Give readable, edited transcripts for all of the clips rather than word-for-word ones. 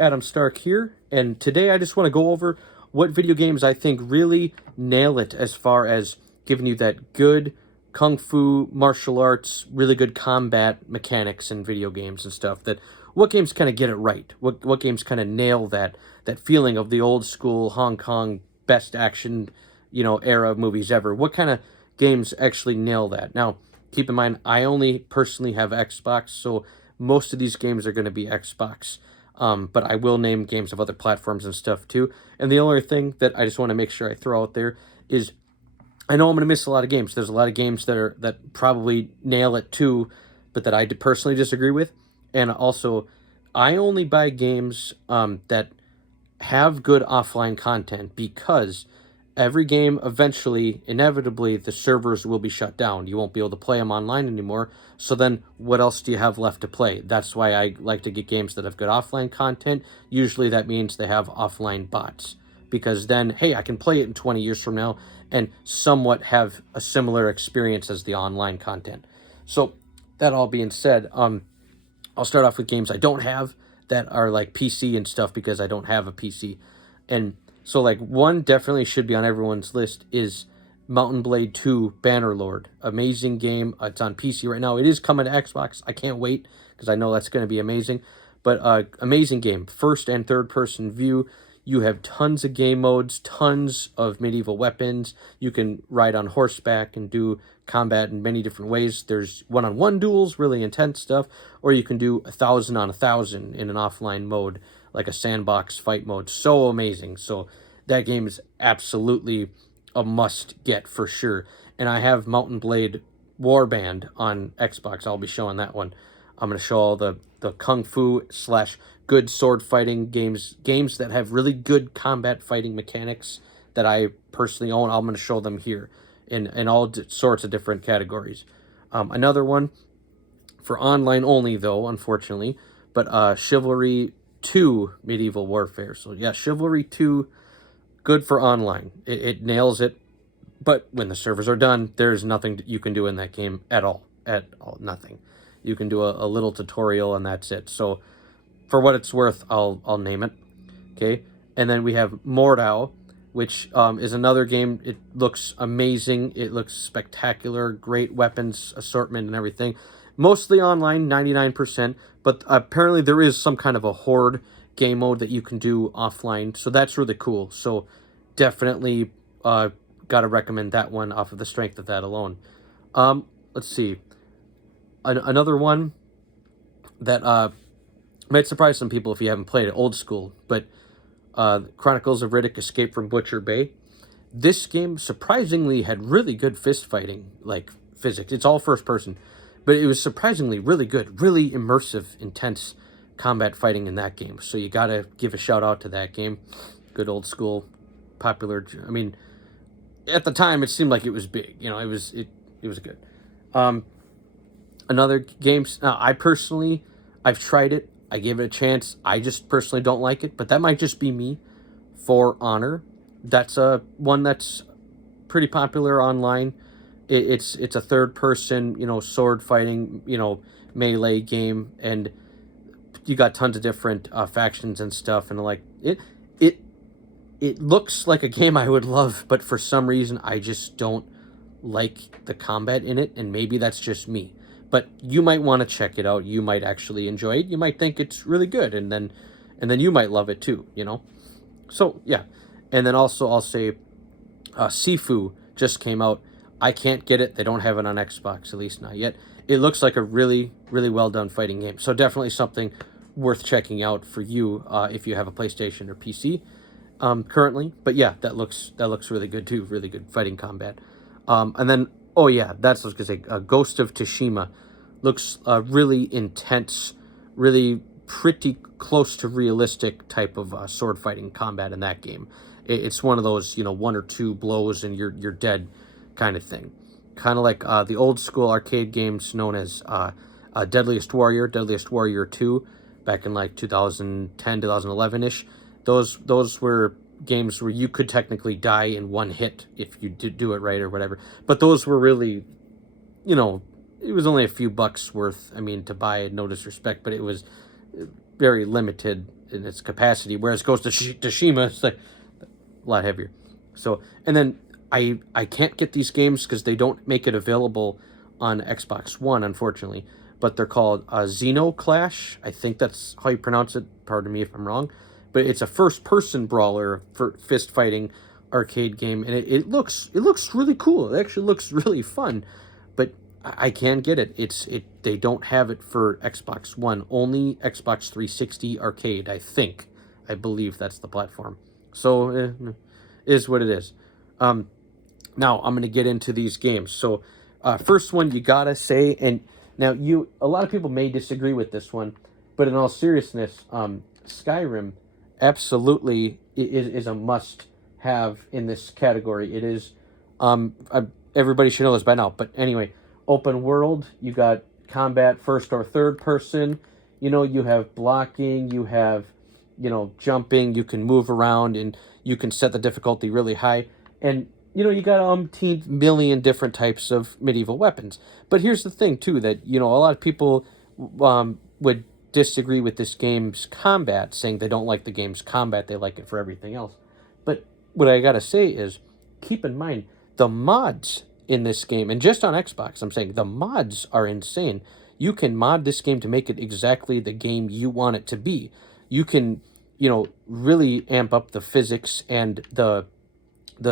Adam Stark here, and today I just want to go over what video games I think really nail it as far as giving you that good kung fu, martial arts, really good combat mechanics in video games and stuff. That what games kind of get it right? What games kind of nail that feeling of the old school Hong Kong best action, era of movies ever? What kind of games actually nail that? Now, keep in mind, I only personally have Xbox, so most of these games are going to be Xbox. But I will name games of other platforms and stuff too. And the only thing that I just want to make sure I throw out there is, I know I'm going to miss a lot of games. There's a lot of games that probably nail it too, but that I personally disagree with. And also, I only buy games that have good offline content, because every game eventually, inevitably, the servers will be shut down. You won't be able to play them online anymore. So then what else do you have left to play? That's why I like to get games that have good offline content. Usually that means they have offline bots, because then, hey, I can play it in 20 years from now and somewhat have a similar experience as the online content. So that all being said, I'll start off with games I don't have that are like PC and stuff, because I don't have a PC. And so, like, one definitely should be on everyone's list is Mount & Blade 2 Bannerlord. Amazing game. It's on PC right now. It is coming to Xbox. I can't wait, because I know that's going to be amazing. But amazing game. First and third person view. You have tons of game modes, tons of medieval weapons. You can ride on horseback and do combat in many different ways. There's one-on-one duels, really intense stuff, or you can do 1,000 on 1,000 in an offline mode, like a sandbox fight mode. So amazing. So that game is absolutely a must-get for sure. And I have Mount & Blade Warband on Xbox. I'll be showing that one. I'm going to show all the kung fu / good sword fighting games that have really good combat fighting mechanics that I personally own. I'm going to show them here in all sorts of different categories. Another one for online only, though, unfortunately, but Chivalry 2 Medieval Warfare. So yeah, Chivalry 2, good for online. It nails it, but when the servers are done, there's nothing you can do in that game at all. Nothing. You can do a little tutorial and that's it. So for what it's worth, I'll name it. Okay, and then we have Mordhau, which is another game. It looks amazing. It looks spectacular. Great weapons assortment and everything. Mostly online, 99%, but apparently there is some kind of a horde game mode that you can do offline, so that's really cool. So definitely gotta recommend that one off of the strength of that alone. Let's see. Another one that might surprise some people if you haven't played it, old school, but Chronicles of Riddick: Escape from Butcher Bay. This game surprisingly had really good fist fighting, like physics. It's all first person, but it was surprisingly really good, really immersive, intense combat fighting in that game. So you gotta give a shout out to that game. Good old school, popular. I mean, at the time it seemed like it was big. It was good. Another games. Now, I've tried it. I gave it a chance. I just personally don't like it, but that might just be me. For Honor, that's one that's pretty popular online. It's a third person, sword fighting, melee game, and you got tons of different factions and stuff, and like it looks like a game I would love, but for some reason I just don't like the combat in it, and maybe that's just me. But you might want to check it out. You might actually enjoy it. You might think it's really good, and then you might love it too, So, yeah. And then also I'll say Sifu just came out. I can't get it. They don't have it on Xbox, at least not yet. It looks like a really, really well-done fighting game. So definitely something worth checking out for you if you have a PlayStation or PC currently. But yeah, that looks really good too. Really good fighting combat. And then, oh yeah, that's what I was going to say. Ghost of Tsushima looks really intense, really pretty close to realistic type of sword fighting combat in that game. It's one of those, one or two blows and you're dead kind of thing. Kind of like the old school arcade games known as Deadliest Warrior 2, back in like 2010, 2011-ish. Those were games where you could technically die in one hit if you did do it right or whatever. But those were really, it was only a few bucks worth, to buy, no disrespect, but it was very limited in its capacity, whereas Ghost of Tsushima is like a lot heavier. So, and then I can't get these games because they don't make it available on Xbox One, unfortunately. But they're called Zeno Clash. I think that's how you pronounce it. Pardon me if I'm wrong. But it's a first-person brawler for fist fighting arcade game, and it looks really cool. It actually looks really fun, but I can't get it. They don't have it for Xbox One. Only Xbox 360 arcade. I believe that's the platform. So is what it is. Now I'm gonna get into these games. So first one you gotta say, and now a lot of people may disagree with this one, but in all seriousness, Skyrim absolutely is a must-have in this category. It is, everybody should know this by now, but anyway, open world, you got combat first or third person, you have blocking, you have, jumping, you can move around, and you can set the difficulty really high, and, you got umpteen million different types of medieval weapons. But here's the thing, too, that, a lot of people would disagree with this game's combat, saying they don't like the game's combat, they like it for everything else. But what I gotta say is, keep in mind, the mods in this game, and just on Xbox, I'm saying the mods are insane. You can mod this game to make it exactly the game you want it to be. You can, really amp up the physics and the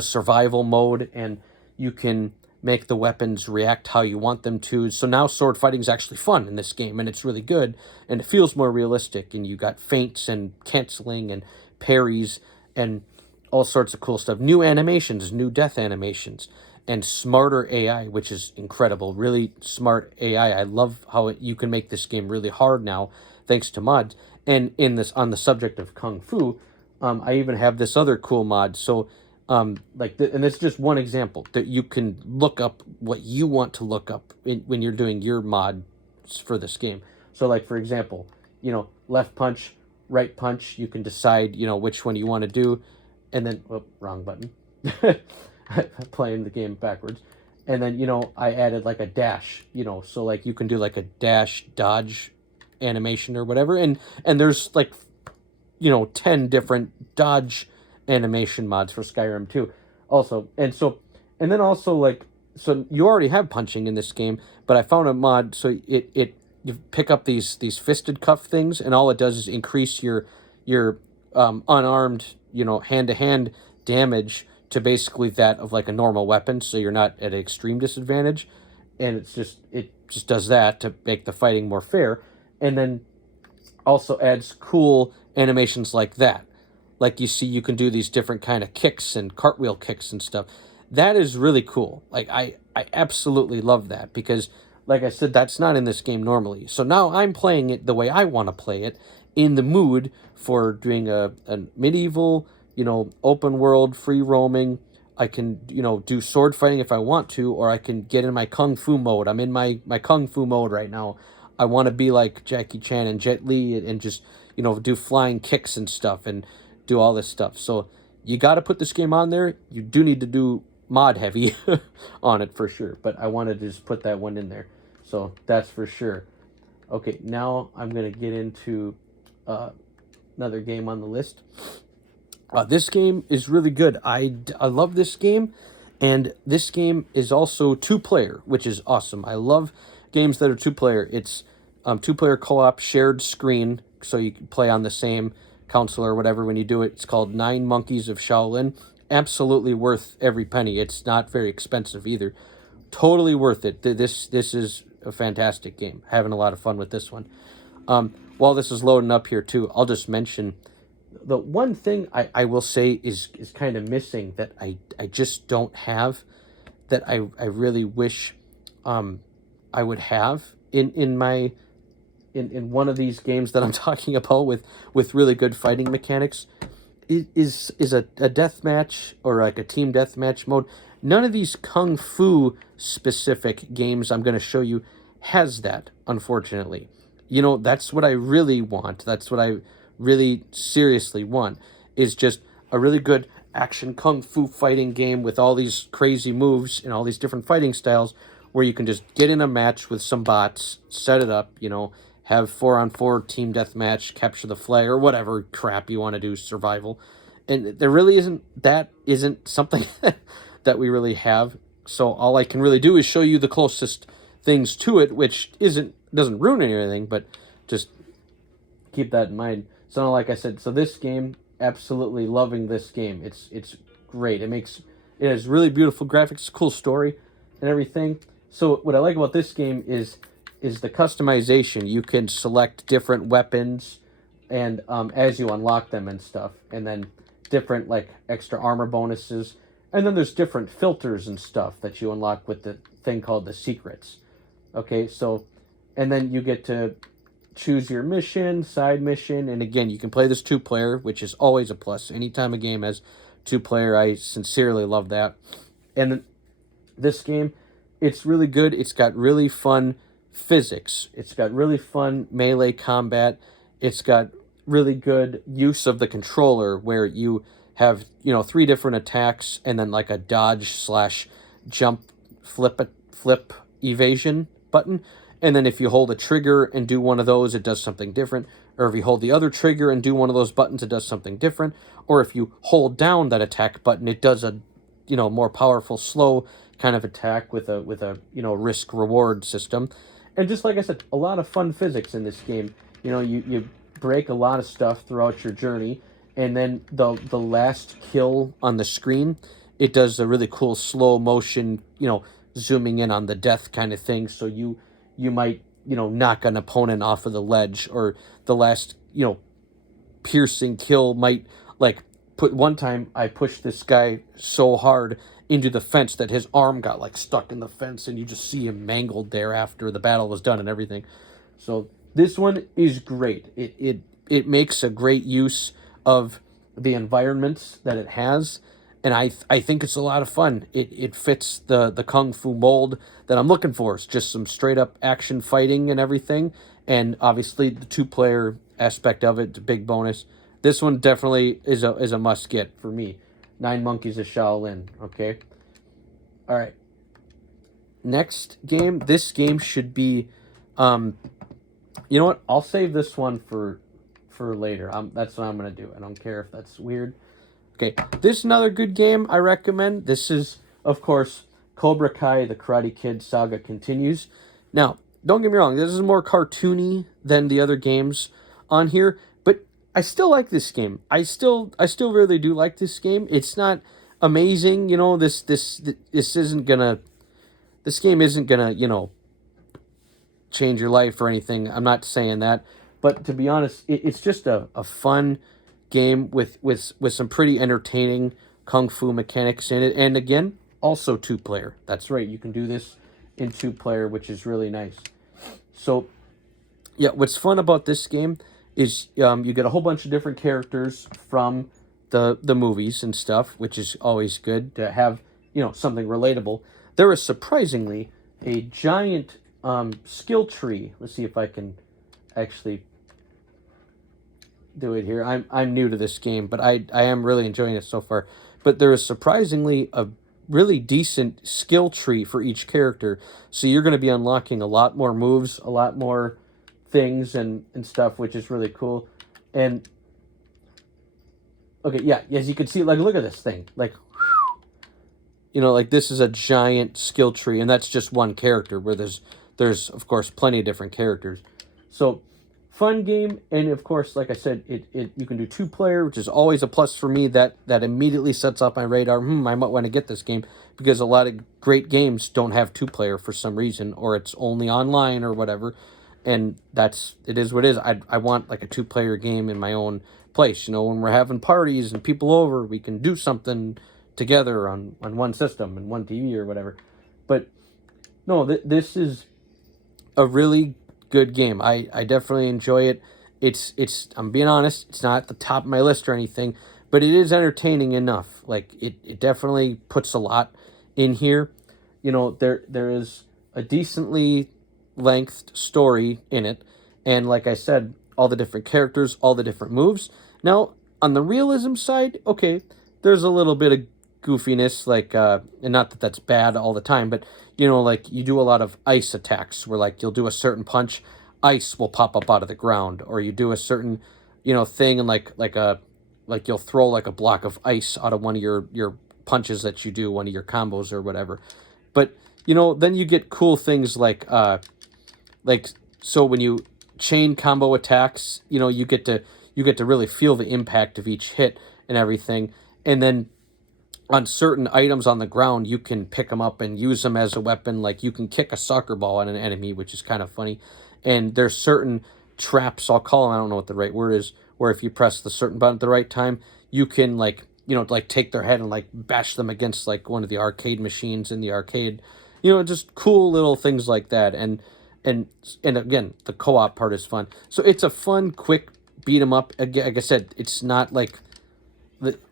survival mode, and you can make the weapons react how you want them to. So now sword fighting is actually fun in this game, and it's really good, and it feels more realistic, and you got feints and canceling and parries and all sorts of cool stuff. New animations, new death animations, and smarter AI, which is incredible. Really smart AI. I love how you can make this game really hard now, thanks to mods. And on the subject of Kung Fu, I even have this other cool mod. So and this is just one example that you can look up what you want to look up when you're doing your mods for this game. So like, for example, left punch, right punch, you can decide, which one you want to do. And then, wrong button. Playing the game backwards. And then, I added like a dash, so like you can do like a dash dodge animation or whatever. And there's like, 10 different dodge animation mods for Skyrim too. Also, and then also like, so you already have punching in this game, but I found a mod so you pick up these fisted cuff things, and all it does is increase your unarmed, hand-to-hand damage to basically that of like a normal weapon, so you're not at an extreme disadvantage. And it just does that to make the fighting more fair. And then also adds cool animations like that. Like you see, you can do these different kind of kicks and cartwheel kicks and stuff. That is really cool. Like, I absolutely love that, because, like I said, that's not in this game normally. So now I'm playing it the way I want to play it, in the mood for doing a medieval, open world, free roaming. I can, do sword fighting if I want to, or I can get in my Kung Fu mode. I'm in my Kung Fu mode right now. I want to be like Jackie Chan and Jet Li and just, do flying kicks and stuff and do all this stuff. So you got to put this game on there. You do need to do mod heavy on it for sure, but I wanted to just put that one in there. So that's for sure. Okay, now I'm going to get into another game on the list. This game is really good. I love this game, and this game is also two-player, which is awesome. I love games that are two-player. It's two-player co-op, shared screen, so you can play on the same console or whatever when you do it. It's called 9 Monkeys of Shaolin. Absolutely worth every penny. It's not very expensive either. Totally worth it. This is a fantastic game. Having a lot of fun with this one. While this is loading up here too, I'll just mention the one thing I will say is kind of missing, that I just don't have, that I really wish I would have in one of these games that I'm talking about with really good fighting mechanics, is a deathmatch, or like a team deathmatch mode. None of these Kung Fu specific games I'm going to show you has that, unfortunately. That's what I really want. That's what I really seriously want, is just a really good action Kung Fu fighting game with all these crazy moves and all these different fighting styles, where you can just get in a match with some bots, set it up, have 4-on-4 team deathmatch, capture the flag, or whatever crap you want to do, survival. And there really isn't something that we really have. So all I can really do is show you the closest things to it, which doesn't ruin anything, but just keep that in mind. So like I said, so this game, absolutely loving this game. It's great. It has really beautiful graphics, cool story, and everything. So what I like about this game is the customization. You can select different weapons, and as you unlock them and stuff, and then different like extra armor bonuses, and then there's different filters and stuff that you unlock with the thing called the secrets. Okay, so and then you get to choose your mission, side mission, and again, you can play this 2-player, which is always a plus. Anytime a game has 2-player, I sincerely love that. And this game, it's really good. It's got really fun physics. It's got really fun melee combat. It's got really good use of the controller where you have, 3 different attacks and then like a dodge/jump flip evasion button. And then if you hold a trigger and do one of those, it does something different. Or if you hold the other trigger and do one of those buttons, it does something different. Or if you hold down that attack button, it does a, more powerful, slow kind of attack with a risk reward system. And just like I said, a lot of fun physics in this game. You break a lot of stuff throughout your journey, and then the last kill on the screen, it does a really cool slow motion, zooming in on the death kind of thing. So you might, knock an opponent off of the ledge, or the last, piercing kill might, like, one time I pushed this guy so hard into the fence that his arm got, like, stuck in the fence, and you just see him mangled there after the battle was done and everything. So this one is great. It makes a great use of the environments that it has, and I think it's a lot of fun. It fits the Kung Fu mold that I'm looking for. It's just some straight-up action fighting and everything, and obviously the 2-player aspect of it, the big bonus. This one definitely is a must-get for me. 9 Monkeys of Shaolin, okay? All right. Next game. This game should be... you know what? I'll save this one for later. That's what I'm going to do. I don't care if that's weird. Okay, this is another good game I recommend. This is, of course, Cobra Kai, the Karate Kid Saga continues. Now, don't get me wrong, this is more cartoony than the other games on here, but I still like this game. I still really do like this game. It's not amazing, this isn't gonna... This game isn't gonna, change your life or anything. I'm not saying that. But to be honest, it's just a fun game with some pretty entertaining kung fu mechanics in it. And again, also 2-player. That's right, you can do this in 2-player, which is really nice. So, yeah, what's fun about this game is you get a whole bunch of different characters from the movies and stuff, which is always good to have, something relatable. There is surprisingly a giant skill tree. Let's see if I can actually do it here. I'm new to this game, but I am really enjoying it so far. But there is surprisingly a really decent skill tree for each character. So you're going to be unlocking a lot more moves, a lot more things and stuff, which is really cool. And okay, yeah, as you can see, like, look at this thing. Like, like this is a giant skill tree, and that's just one character, where there's of course plenty of different characters. So fun game, and of course, like I said, you can do 2-player, which is always a plus for me. That immediately sets off my radar. I might want to get this game, because a lot of great games don't have 2-player for some reason, or it's only online or whatever. And it is what it is. I want like a 2-player game in my own place. When we're having parties and people over, we can do something together on one system and one TV or whatever. But no, this is a really good game. I definitely enjoy it. It's I'm being honest, it's not at the top of my list or anything, but it is entertaining enough. Like it definitely puts a lot in here. There is a decently lengthed story in it, and like I said, all the different characters, all the different moves. Now, on the realism side, okay, there's a little bit of goofiness, like and not that that's bad all the time, but like you do a lot of ice attacks where like you'll do a certain punch ice will pop up out of the ground, or you do a certain, thing, and like you'll throw like a block of ice out of one of your punches that you do, one of your combos or whatever. But then you get cool things like so when you chain combo attacks, you get to really feel the impact of each hit and everything. And then on certain items on the ground, you can pick them up and use them as a weapon. Like you can kick a soccer ball at an enemy, which is kind of funny. And there's certain traps, I'll call them, I don't know what the right word is, where if you press the certain button at the right time, you can like take their head and like bash them against like one of the arcade machines in the arcade. Just cool little things like that. And again, the co-op part is fun. So it's a fun, quick beat 'em up. Again, like I said, it's not like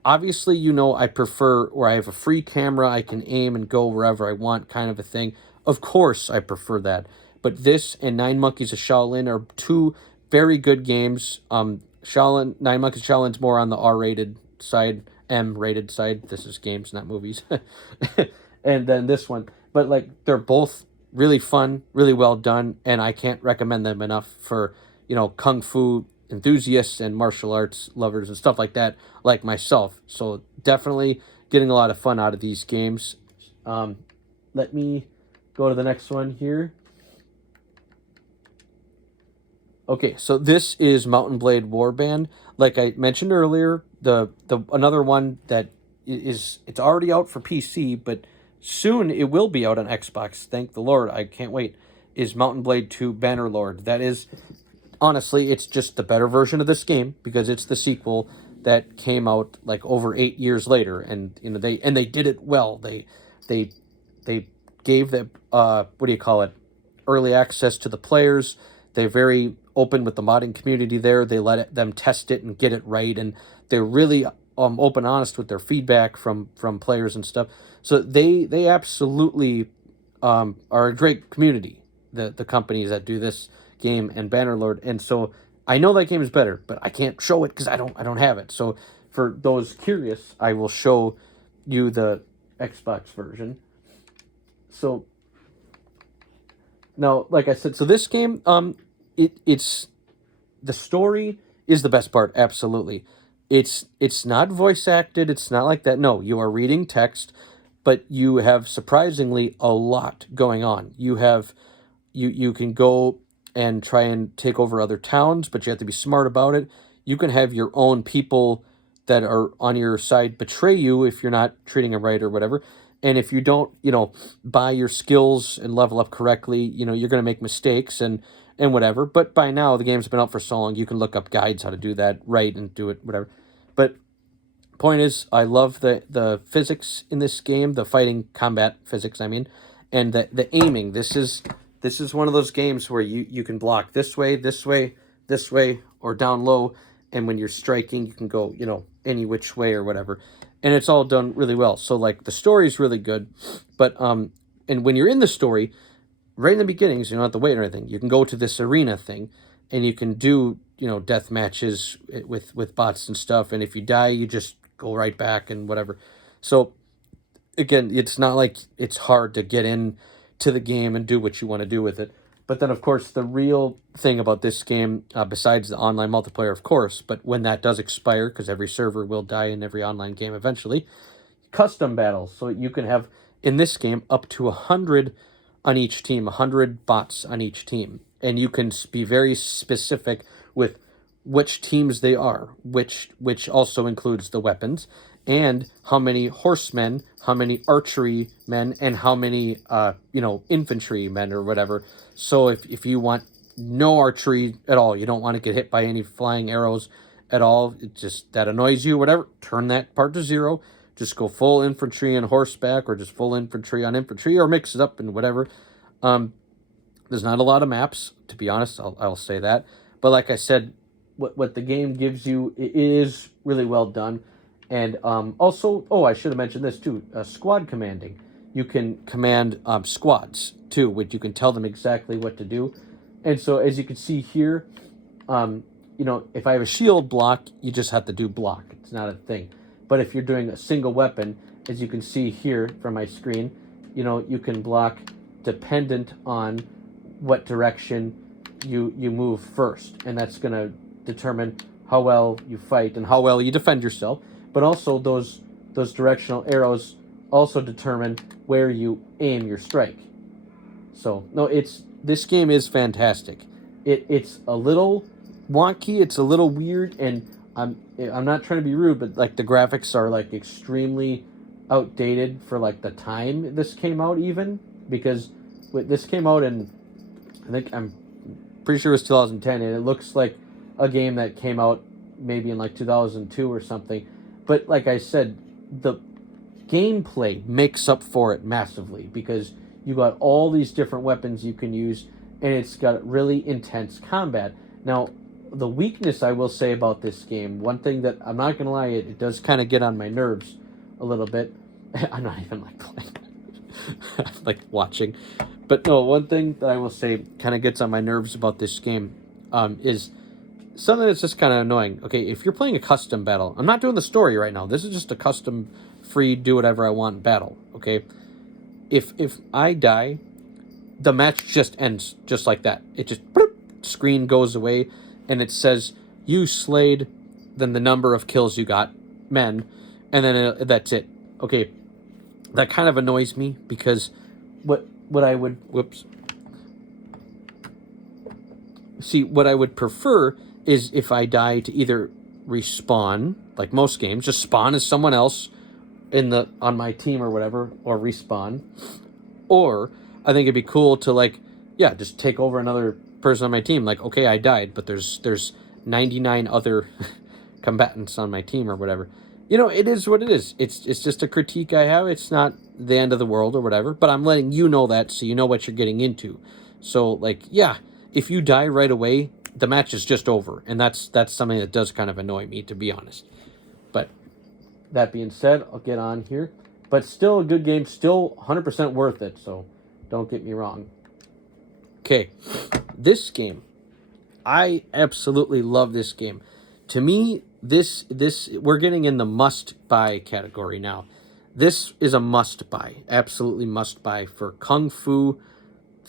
obviously, I prefer where I have a free camera, I can aim and go wherever I want, kind of a thing. Of course, I prefer that. But this and Nine Monkeys of Shaolin are two very good games. Nine Monkeys of Shaolin's more on the R-rated side, M-rated side. This is games, not movies. And then this one, but like they're both really fun, really well done, and I can't recommend them enough for kung fu enthusiasts and martial arts lovers and stuff like that, like myself. So definitely getting a lot of fun out of these games. Let me go to the next one here. Okay, so this is Mountain Blade Warband. Like I mentioned earlier, the another one that it's already out for PC, but soon it will be out on Xbox. Thank the Lord, I can't wait. Is Mountain Blade 2 Bannerlord. That is, honestly, it's just the better version of this game because it's the sequel that came out like over 8 years later, and they did it well. They gave the what do you call it, early access to the players. They're very open with the modding community there. They let them test it and get it right, and they're really open, honest with their feedback from players and stuff. So they absolutely are a great community. The companies that do this game and Bannerlord, and so I know that game is better, but I can't show it because I don't have it. So for those curious, I will show you the Xbox version. So now, like I said, so this game, it's the story is the best part. Absolutely, it's not voice acted. It's not like that. No, you are reading text, but you have surprisingly a lot going on. You can go and try and take over other towns, but you have to be smart about it. You can have your own people that are on your side betray you if you're not treating them right or whatever. And if you don't, buy your skills and level up correctly, you're going to make mistakes and whatever. But by now, the game's been out for so long, you can look up guides how to do that right and do it, whatever. But point is, I love the physics in this game, the fighting combat physics, I mean, and the aiming. This is one of those games where you can block this way, this way, this way, or down low, and when you're striking, you can go, any which way or whatever. And it's all done really well. So, like, the story is really good, but, and when you're in the story, right in the beginning, so you don't have to wait or anything, you can go to this arena thing, and you can do, death matches with bots and stuff, and if you die, you just go right back and whatever. So, again, it's not like it's hard to get in to the game and do what you want to do with it. But then, of course, the real thing about this game, besides the online multiplayer, of course, but when that does expire, because every server will die in every online game eventually, custom battles. So you can have, in this game, up to 100 on each team, 100 bots on each team. And you can be very specific with which teams they are, which also includes the weapons, and how many horsemen, how many archery men, and how many, infantry men or whatever. So if you want no archery at all, you don't want to get hit by any flying arrows at all, it just, that annoys you, whatever, turn that part to 0. Just go full infantry and horseback, or just full infantry on infantry, or mix it up and whatever. There's not a lot of maps, to be honest, I'll say that. But like I said, what the game gives you, it is really well done. And also, I should have mentioned this too, squad commanding. You can command squads too, which you can tell them exactly what to do. And so as you can see here, if I have a shield block, you just have to do block. It's not a thing. But if you're doing a single weapon, as you can see here from my screen, you can block dependent on what direction you move first, and that's going to determine how well you fight and how well you defend yourself. But also those directional arrows also determine where you aim your strike. So no, this game is fantastic. It's a little wonky, it's a little weird, and I'm not trying to be rude, but like the graphics are like extremely outdated for like the time this came out, even because this came out in, I think I'm pretty sure it was 2010, and it looks like a game that came out maybe in like 2002 or something. But like I said, the gameplay makes up for it massively because you got all these different weapons you can use, and it's got really intense combat. Now, the weakness I will say about this game, one thing that I'm not going to lie, it does kind of get on my nerves a little bit. I'm not even like playing. I'm like watching. But no, one thing that I will say kind of gets on my nerves about this game is something that's just kind of annoying. Okay, if you're playing a custom battle, I'm not doing the story right now. This is just a custom, free, do whatever I want battle. Okay, if I die, the match just ends just like that. It just screen goes away, and it says you slayed, then the number of kills you got, men, and then that's it. Okay, that kind of annoys me because what I would what I would prefer is if I die to either respawn, like most games, just spawn as someone else on my team or whatever, or respawn. Or I think it'd be cool to like, yeah, just take over another person on my team. Like, okay, I died, but there's 99 other combatants on my team or whatever. You know, it is what it is. It's just a critique I have. It's not the end of the world or whatever, but I'm letting you know that so you know what you're getting into. So like, yeah, if you die right away, the match is just over, and that's something that does kind of annoy me, to be honest. But that being said, I'll get on here. But still a good game, still 100% worth it, so don't get me wrong. Okay, this game, I absolutely love this game. To me, this we're getting in the must-buy category now. This is a must-buy, absolutely must-buy for Kung Fu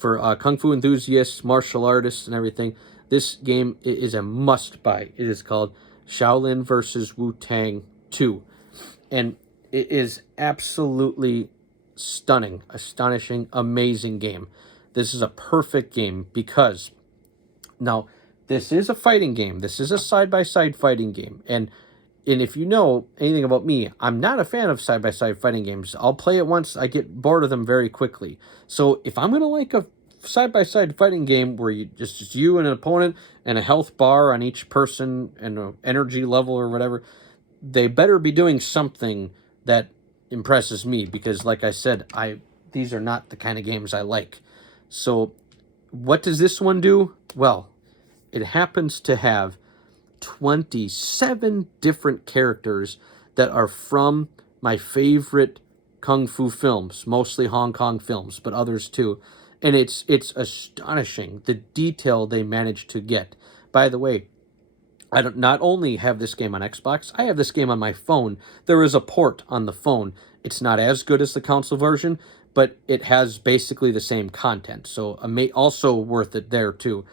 enthusiasts, martial artists, and everything. This game is a must-buy. It is called Shaolin vs. Wu-Tang 2. And it is absolutely stunning, astonishing, amazing game. This is a perfect game because, now, this is a fighting game. This is a side-by-side fighting game. And if you know anything about me, I'm not a fan of side-by-side fighting games. I'll play it once, I get bored of them very quickly. So if I'm going to like a side-by-side fighting game where just you and an opponent and a health bar on each person and an energy level or whatever, they better be doing something that impresses me because, like I said, these are not the kind of games I like. So what does this one do? Well, it happens to have 27 different characters that are from my favorite Kung Fu films, mostly Hong Kong films, but others too. And it's astonishing, the detail they managed to get. By the way, I don't not only have this game on Xbox, I have this game on my phone. There is a port on the phone. It's not as good as the console version, but it has basically the same content. So also worth it there too.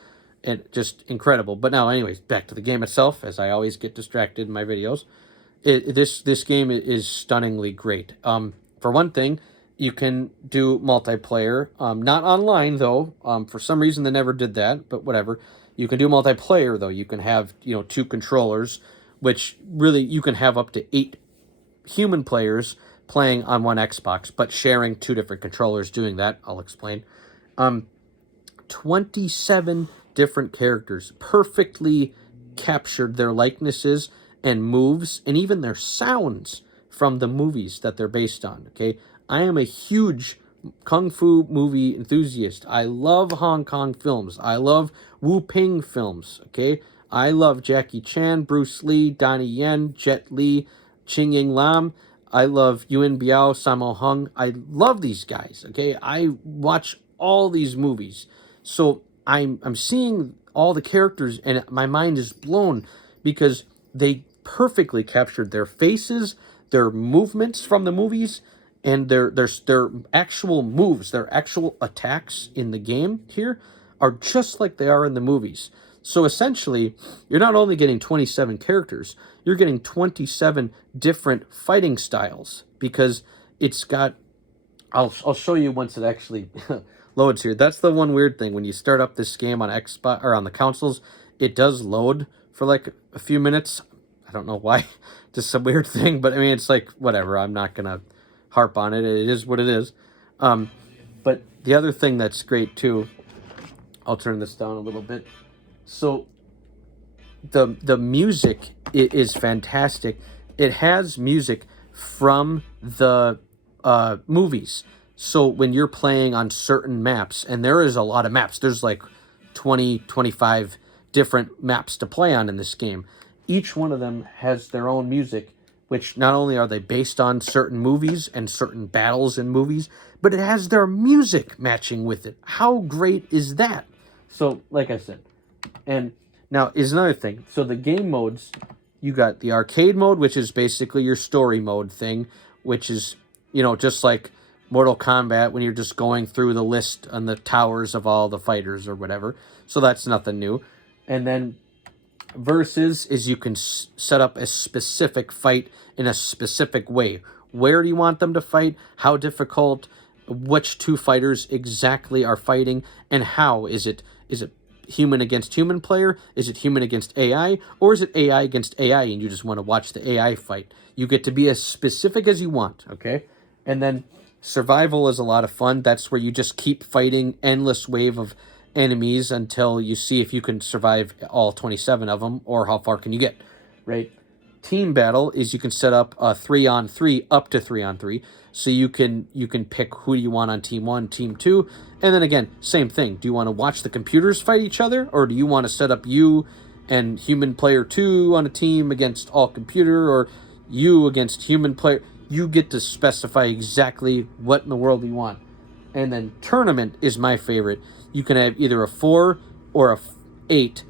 And just incredible. But now, anyways, back to the game itself, as I always get distracted in my videos. This game is stunningly great. For one thing, you can do multiplayer. Not online, though. For some reason, they never did that, but whatever. You can do multiplayer, though. You can have, 2 controllers, which really you can have up to 8 human players playing on one Xbox, but sharing 2 different controllers doing that. I'll explain. 27 different characters perfectly captured their likenesses and moves and even their sounds from the movies that they're based on. Okay, I am a huge Kung Fu movie enthusiast. I love Hong Kong films. I love Wu Ping films. Okay, I love Jackie Chan, Bruce Lee, Donnie Yen, Jet Li, Ching Ying Lam. I love Yuen Biao, Sammo Hung. I love these guys. Okay, I watch all these movies. So I'm seeing all the characters, and my mind is blown because they perfectly captured their faces, their movements from the movies, and their actual moves, their actual attacks in the game here are just like they are in the movies. So essentially, you're not only getting 27 characters, you're getting 27 different fighting styles, because it's got... I'll show you once it actually loads here. That's the one weird thing. When you start up this game on Xbox or on the consoles, it does load for like a few minutes. I don't know why. Just some weird thing, but I mean, it's like, whatever. I'm not going to harp on it. It is what it is. But the other thing that's great too, I'll turn this down a little bit. So the music is fantastic. It has music from the movies. So when you're playing on certain maps, and there is a lot of maps, there's like 20, 25 different maps to play on in this game. Each one of them has their own music, which not only are they based on certain movies and certain battles in movies, but it has their music matching with it. How great is that? So, like I said, and now is another thing. So the game modes, you got the arcade mode, which is basically your story mode thing, which is, you know, just like Mortal Kombat when you're just going through the list on the towers of all the fighters or whatever. So that's nothing new. And then versus is you can set up a specific fight in a specific way. Where do you want them to fight? How difficult? Which two fighters exactly are fighting? And how? Is it human against human player? Is it human against AI? Or is it AI against AI and you just want to watch the AI fight? You get to be as specific as you want, okay? And then survival is a lot of fun. That's where you just keep fighting endless wave of enemies until you see if you can survive all 27 of them, or how far can you get, right? Team battle is you can set up a 3-on-3 up to 3-on-3, so you can pick who you want on team 1, team 2, and then again, same thing. Do you want to watch the computers fight each other, or do you want to set up you and human player 2 on a team against all computer, or you against human player? You get to specify exactly what in the world you want. And then tournament is my favorite. You can have either a 4 or a 8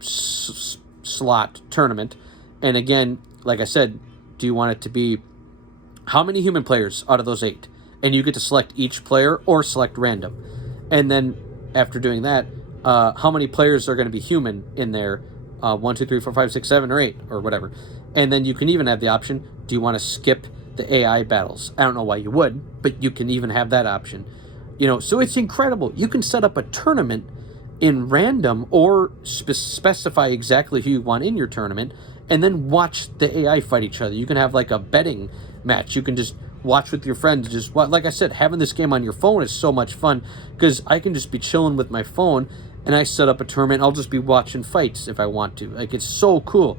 slot tournament. And again, like I said, do you want it to be how many human players out of those 8? And you get to select each player or select random. And then after doing that, how many players are going to be human in there? 1, 2, 3, 4, 5, 6, 7, or 8, or whatever. And then you can even have the option, do you want to skip the AI battles? I don't know why you would, but you can even have that option. You know, so it's incredible. You can set up a tournament in random or specify exactly who you want in your tournament and then watch the AI fight each other. You can have like a betting match. You can just watch with your friends. Just like I said, having this game on your phone is so much fun because I can just be chilling with my phone and I set up a tournament. I'll just be watching fights if I want to. Like, it's so cool.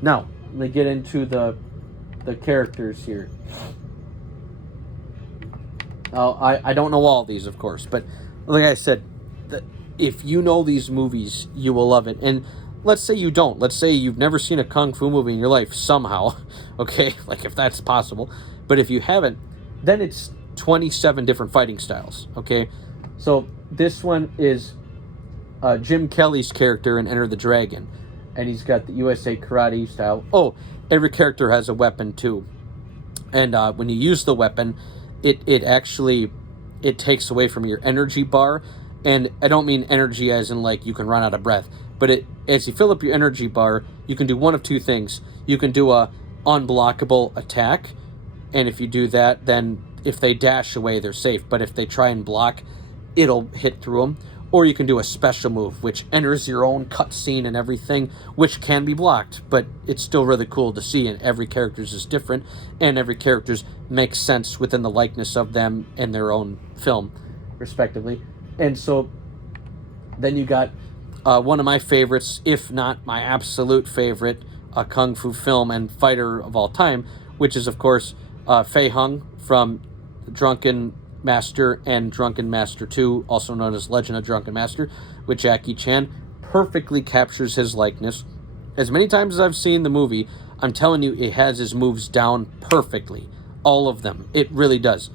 Now, let me get into the characters here. I don't know all these, of course, but like I said, if you know these movies, you will love it. And let's say you don't. Let's say you've never seen a Kung Fu movie in your life somehow, okay? Like, if that's possible. But if you haven't, then it's 27 different fighting styles, okay? So this one is Jim Kelly's character in Enter the Dragon. And he's got the USA Karate style. Oh, every character has a weapon, too. And when you use the weapon, it actually takes away from your energy bar. And I don't mean energy as in, like, you can run out of breath. But as you fill up your energy bar, you can do one of two things. You can do a unblockable attack. And if you do that, then if they dash away, they're safe. But if they try and block, it'll hit through them. Or you can do a special move, which enters your own cutscene and everything, which can be blocked, but it's still really cool to see, and every character's is different, and every character's makes sense within the likeness of them and their own film, respectively. And so then you got one of my favorites, if not my absolute favorite, Kung Fu film and fighter of all time, which is, of course, Fei Hung from Drunken Master and Drunken Master 2, also known as Legend of Drunken Master, with Jackie Chan, perfectly captures his likeness. As many times as I've seen the movie, I'm telling you, it has his moves down perfectly. All of them. It really does.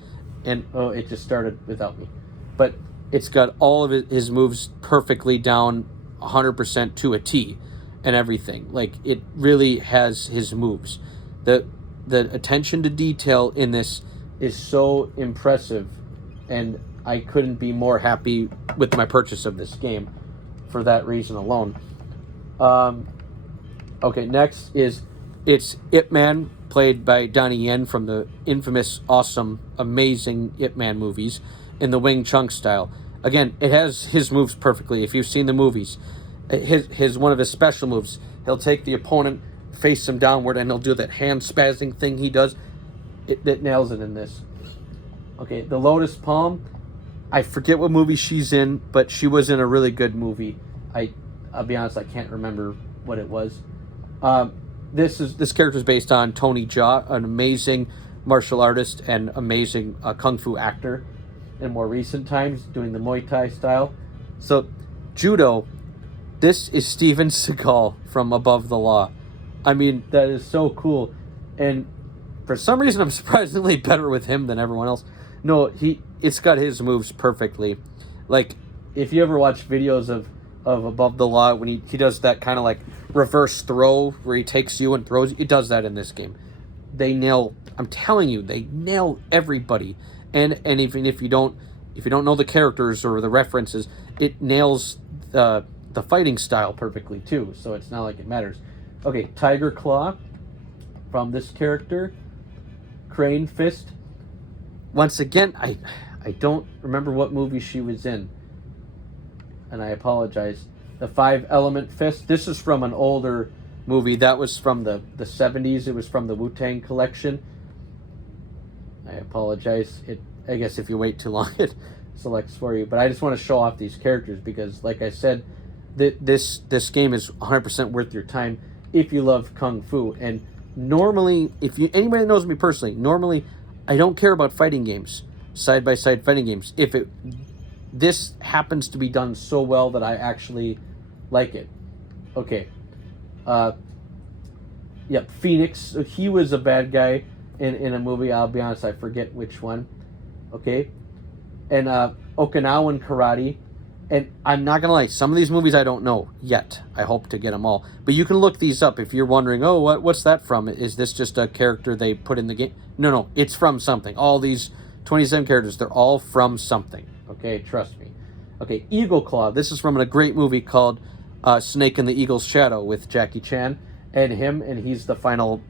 And, oh, it just started without me. But it's got all of his moves perfectly down 100% to a T and everything. Like, it really has his moves. The attention to detail in this is so impressive, and I couldn't be more happy with my purchase of this game for that reason alone. Okay, next is it's Ip Man, played by Donnie Yen from the infamous, awesome, amazing Ip Man movies in the Wing Chun style. Again, it has his moves perfectly. If you've seen the movies, his one of his special moves, he'll take the opponent, face him downward, and he'll do that hand spazzing thing he does. It nails it in this. Okay, the Lotus Palm, I forget what movie she's in, but she was in a really good movie. I'll be honest, I can't remember what it was. This character is based on Tony Jaa, an amazing martial artist and amazing kung fu actor in more recent times, doing the Muay Thai style. So, Judo, this is Steven Seagal from Above the Law. I mean, that is so cool. And for some reason, I'm surprisingly better with him than everyone else. No, it's got his moves perfectly. Like, if you ever watch videos of Above the Law, when he does that kind of like reverse throw where he takes you and throws you, it does that in this game. They nail, I'm telling you, they nail everybody. And even if you don't know the characters or the references, it nails the fighting style perfectly too. So it's not like it matters. Okay, Tiger Claw from this character. Crane Fist. Once again, I don't remember what movie she was in, and I apologize. The Five Element Fist. This is from an older movie. That was from the 70s. It was from the Wu-Tang collection. I apologize. I guess if you wait too long, it selects for you. But I just want to show off these characters because, like I said, this game is 100% worth your time if you love Kung Fu. And normally, anybody that knows me personally, normally I don't care about fighting games, side-by-side fighting games. This happens to be done so well that I actually like it. Okay. Yep, Phoenix. He was a bad guy in a movie. I'll be honest, I forget which one. Okay. And Okinawan Karate. And I'm not going to lie, some of these movies I don't know yet. I hope to get them all. But you can look these up if you're wondering, oh, what's that from? Is this just a character they put in the game? No, it's from something. All these 27 characters, they're all from something. Okay, trust me. Okay, Eagle Claw. This is from a great movie called Snake and the Eagle's Shadow with Jackie Chan and he's the final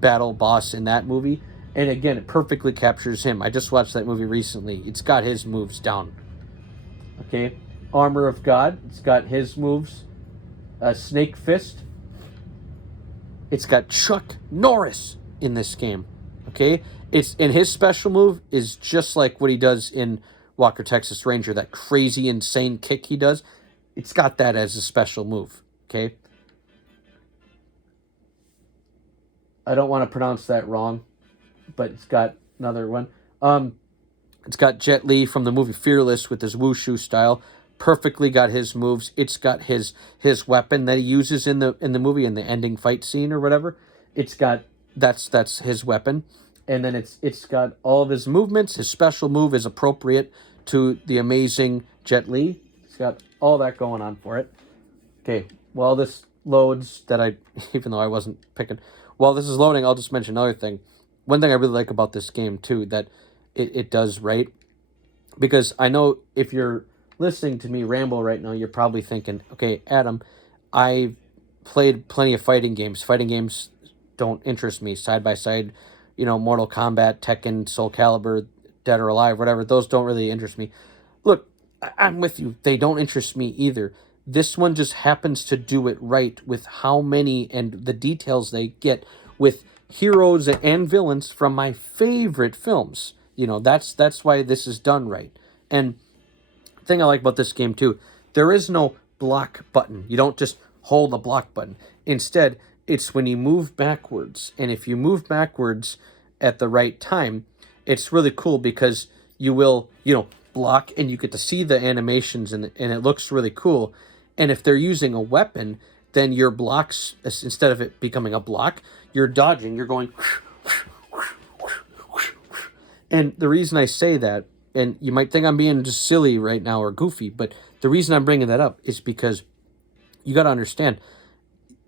battle boss in that movie. And again, it perfectly captures him. I just watched that movie recently. It's got his moves down. Okay, Armor of God. It's got his moves. Snake Fist. It's got Chuck Norris in this game. Okay, his special move is just like what he does in Walker, Texas Ranger. That crazy, insane kick he does. It's got that as a special move. Okay. I don't want to pronounce that wrong, but it's got another one. It's got Jet Li from the movie Fearless with his wushu style. Perfectly got his moves. It's got his weapon that he uses in the movie in the ending fight scene or whatever. It's got that's his weapon, and then it's got all of his movements. His special move is appropriate to the amazing Jet Li. It's got all that going on for it. Okay, while this loads, even though I wasn't picking, while this is loading, I'll just mention another thing. One thing I really like about this game too that it does right, because I know if you're listening to me ramble right now, you're probably thinking, okay, Adam, I've played plenty of fighting games. Fighting games don't interest me. Side by side, Mortal Kombat, Tekken, Soul Calibur, Dead or Alive, whatever, those don't really interest me. Look, I'm with you. They don't interest me either. This one just happens to do it right with how many and the details they get with heroes and villains from my favorite films. That's why this is done right. And the thing I like about this game too, there is no block button. You don't just hold the block button. Instead, it's when you move backwards. And if you move backwards at the right time, it's really cool because you will, block and you get to see the animations and it looks really cool. And if they're using a weapon, then your blocks, instead of it becoming a block, you're dodging, you're going. And the reason I say that, and you might think I'm being just silly right now or goofy, but the reason I'm bringing that up is because you got to understand,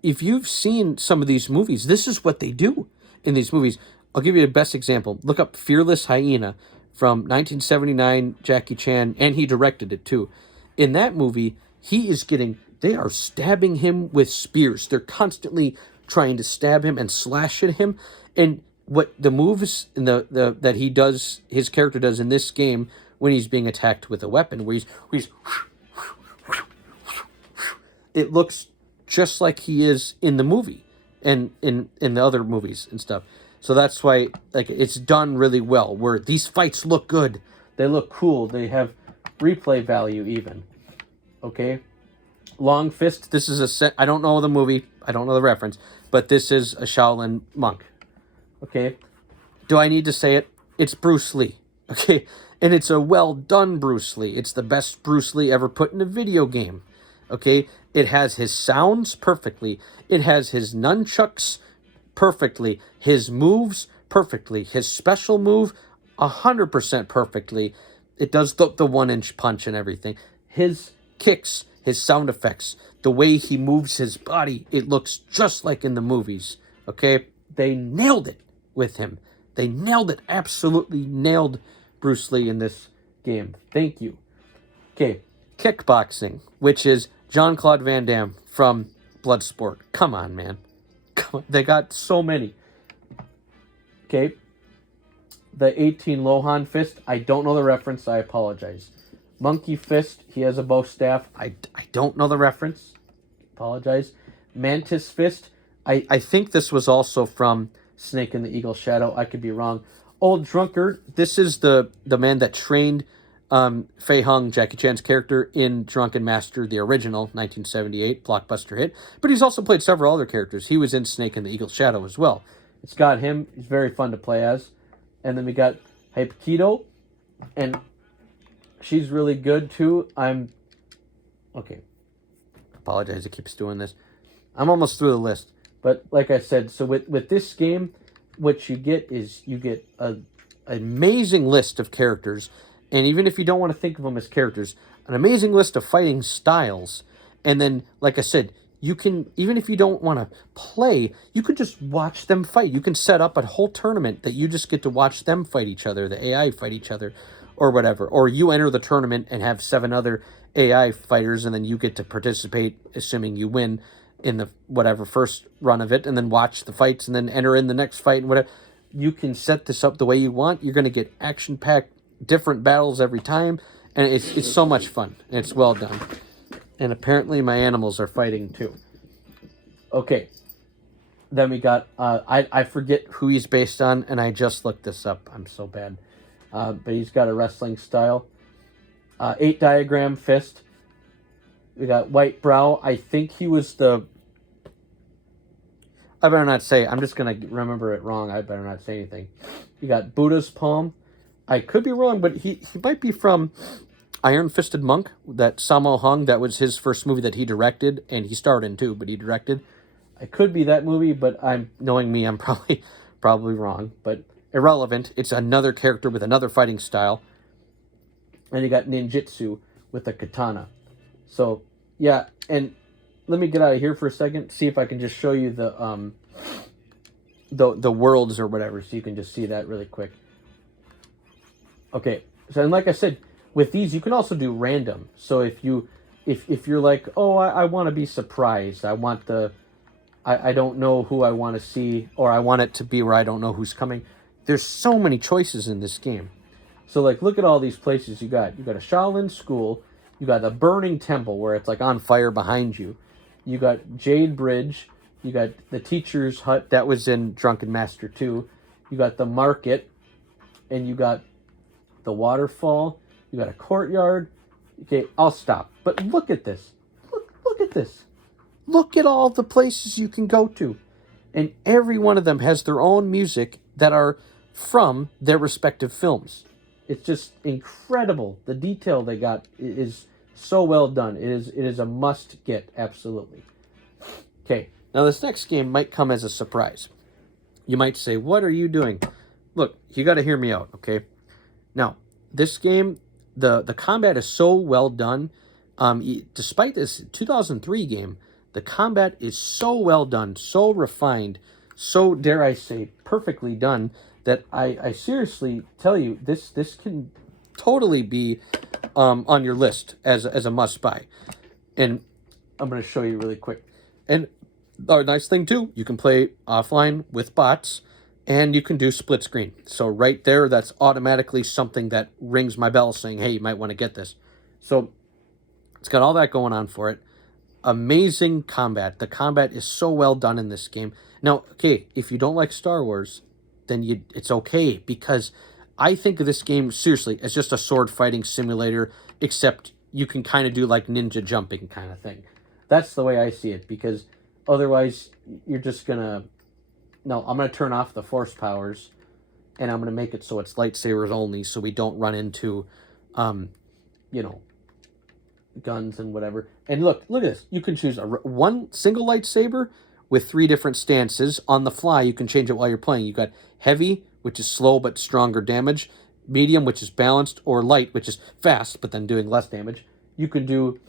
if you've seen some of these movies, this is what they do in these movies. I'll give you the best example. Look up Fearless Hyena from 1979, Jackie Chan, and he directed it too. In that movie, they are stabbing him with spears. They're constantly trying to stab him and slash at him. And what the moves in that he does, his character does in this game when he's being attacked with a weapon, where he's it looks just like he is in the movie and in the other movies and stuff. So that's why, like, it's done really well, where these fights look good. They look cool. They have replay value even. Okay? Long Fist, this is I don't know the movie. I don't know the reference. But this is a Shaolin monk. Okay? Do I need to say it? It's Bruce Lee. Okay? And it's a well-done Bruce Lee. It's the best Bruce Lee ever put in a video game. Okay? It has his sounds perfectly. It has his nunchucks perfectly. His moves perfectly. His special move 100% perfectly. It does the 1-inch punch and everything. His kicks, his sound effects, the way he moves his body, it looks just like in the movies. Okay? They nailed it with him. They nailed it. Absolutely nailed Bruce Lee in this game. Thank you. Okay. Kickboxing, which is Jean-Claude Van Damme from Bloodsport. Come on, man. Come on. They got so many. Okay. The 18 Lohan Fist. I don't know the reference. I apologize. Monkey Fist. He has a bow staff. I don't know the reference. Apologize. Mantis Fist. I think this was also from Snake and the Eagle Shadow. I could be wrong. Old Drunkard. This is the man that trained Fei Hung, Jackie Chan's character, in Drunken Master, the original 1978 blockbuster hit. But he's also played several other characters. He was in Snake and the Eagle Shadow as well. It's got him. He's very fun to play as. And then we got Hapkido, and she's really good too. Okay. Apologize, it keeps doing this. I'm almost through the list. But like I said, so with this game, what you get is an amazing list of characters. And even if you don't want to think of them as characters, an amazing list of fighting styles. And then, like I said, you can, even if you don't want to play, you could just watch them fight. You can set up a whole tournament that you just get to watch them fight each other, the AI fight each other, or whatever. Or you enter the tournament and have 7 other AI fighters, and then you get to participate, assuming you win, in the whatever first run of it, and then watch the fights, and then enter in the next fight, and whatever. You can set this up the way you want. You're going to get action-packed, different battles every time, and it's so much fun. It's well done. And apparently my animals are fighting too. Okay. Then we got, I forget who he's based on, and I just looked this up. I'm so bad. But he's got a wrestling style. 8 Diagram Fist. We got White Brow. I think he was I better not say. I'm just going to remember it wrong. I better not say anything. You got Buddha's Palm. I could be wrong, but he might be from Iron Fisted Monk, that Sammo Hung. That was his first movie that he directed, and he starred in too, but he directed. I could be that movie, but knowing me, I'm probably wrong. But irrelevant. It's another character with another fighting style. And you got Ninjutsu with a katana. So, yeah, and let me get out of here for a second, see if I can just show you the worlds or whatever, so you can just see that really quick. Okay, so and like I said, with these you can also do random. So if you're like, oh, I want to be surprised, I don't know who I want to see, or I want it to be where I don't know who's coming. There's so many choices in this game. So like, look at all these places you got. You got a Shaolin school. You got the Burning Temple where it's like on fire behind you. You got Jade Bridge. You got the Teacher's Hut. That was in Drunken Master 2. You got the market. And you got the waterfall. You got a courtyard. Okay, I'll stop. But look at this. Look at this. Look at all the places you can go to. And every one of them has their own music that are from their respective films. It's just incredible. The detail they got is so well done. It is a must get, absolutely. Okay, now this next game might come as a surprise. You might say, what are you doing? Look, you got to hear me out, okay? Now, this game, the combat is so well done. Despite this 2003 game, the combat is so well done, so refined, so, dare I say, perfectly done, that I seriously tell you, this can totally be on your list as a must buy. And I'm going to show you really quick. And the nice thing too, you can play offline with bots, and you can do split screen. So right there, that's automatically something that rings my bell saying, hey, you might want to get this. So it's got all that going on for it. Amazing combat. The combat is so well done in this game. Now, okay, if you don't like Star Wars, then it's okay, because I think of this game seriously as just a sword fighting simulator, except you can kind of do like ninja jumping kind of thing. That's the way I see it, because otherwise you're just gonna... No, I'm gonna turn off the force powers, and I'm gonna make it so it's lightsabers only, so we don't run into, you know, guns and whatever. And look at this. You can choose one single lightsaber with 3 different stances. On the fly, you can change it while you're playing. You got heavy, which is slow but stronger damage, medium, which is balanced, or light, which is fast but then doing less damage. You can do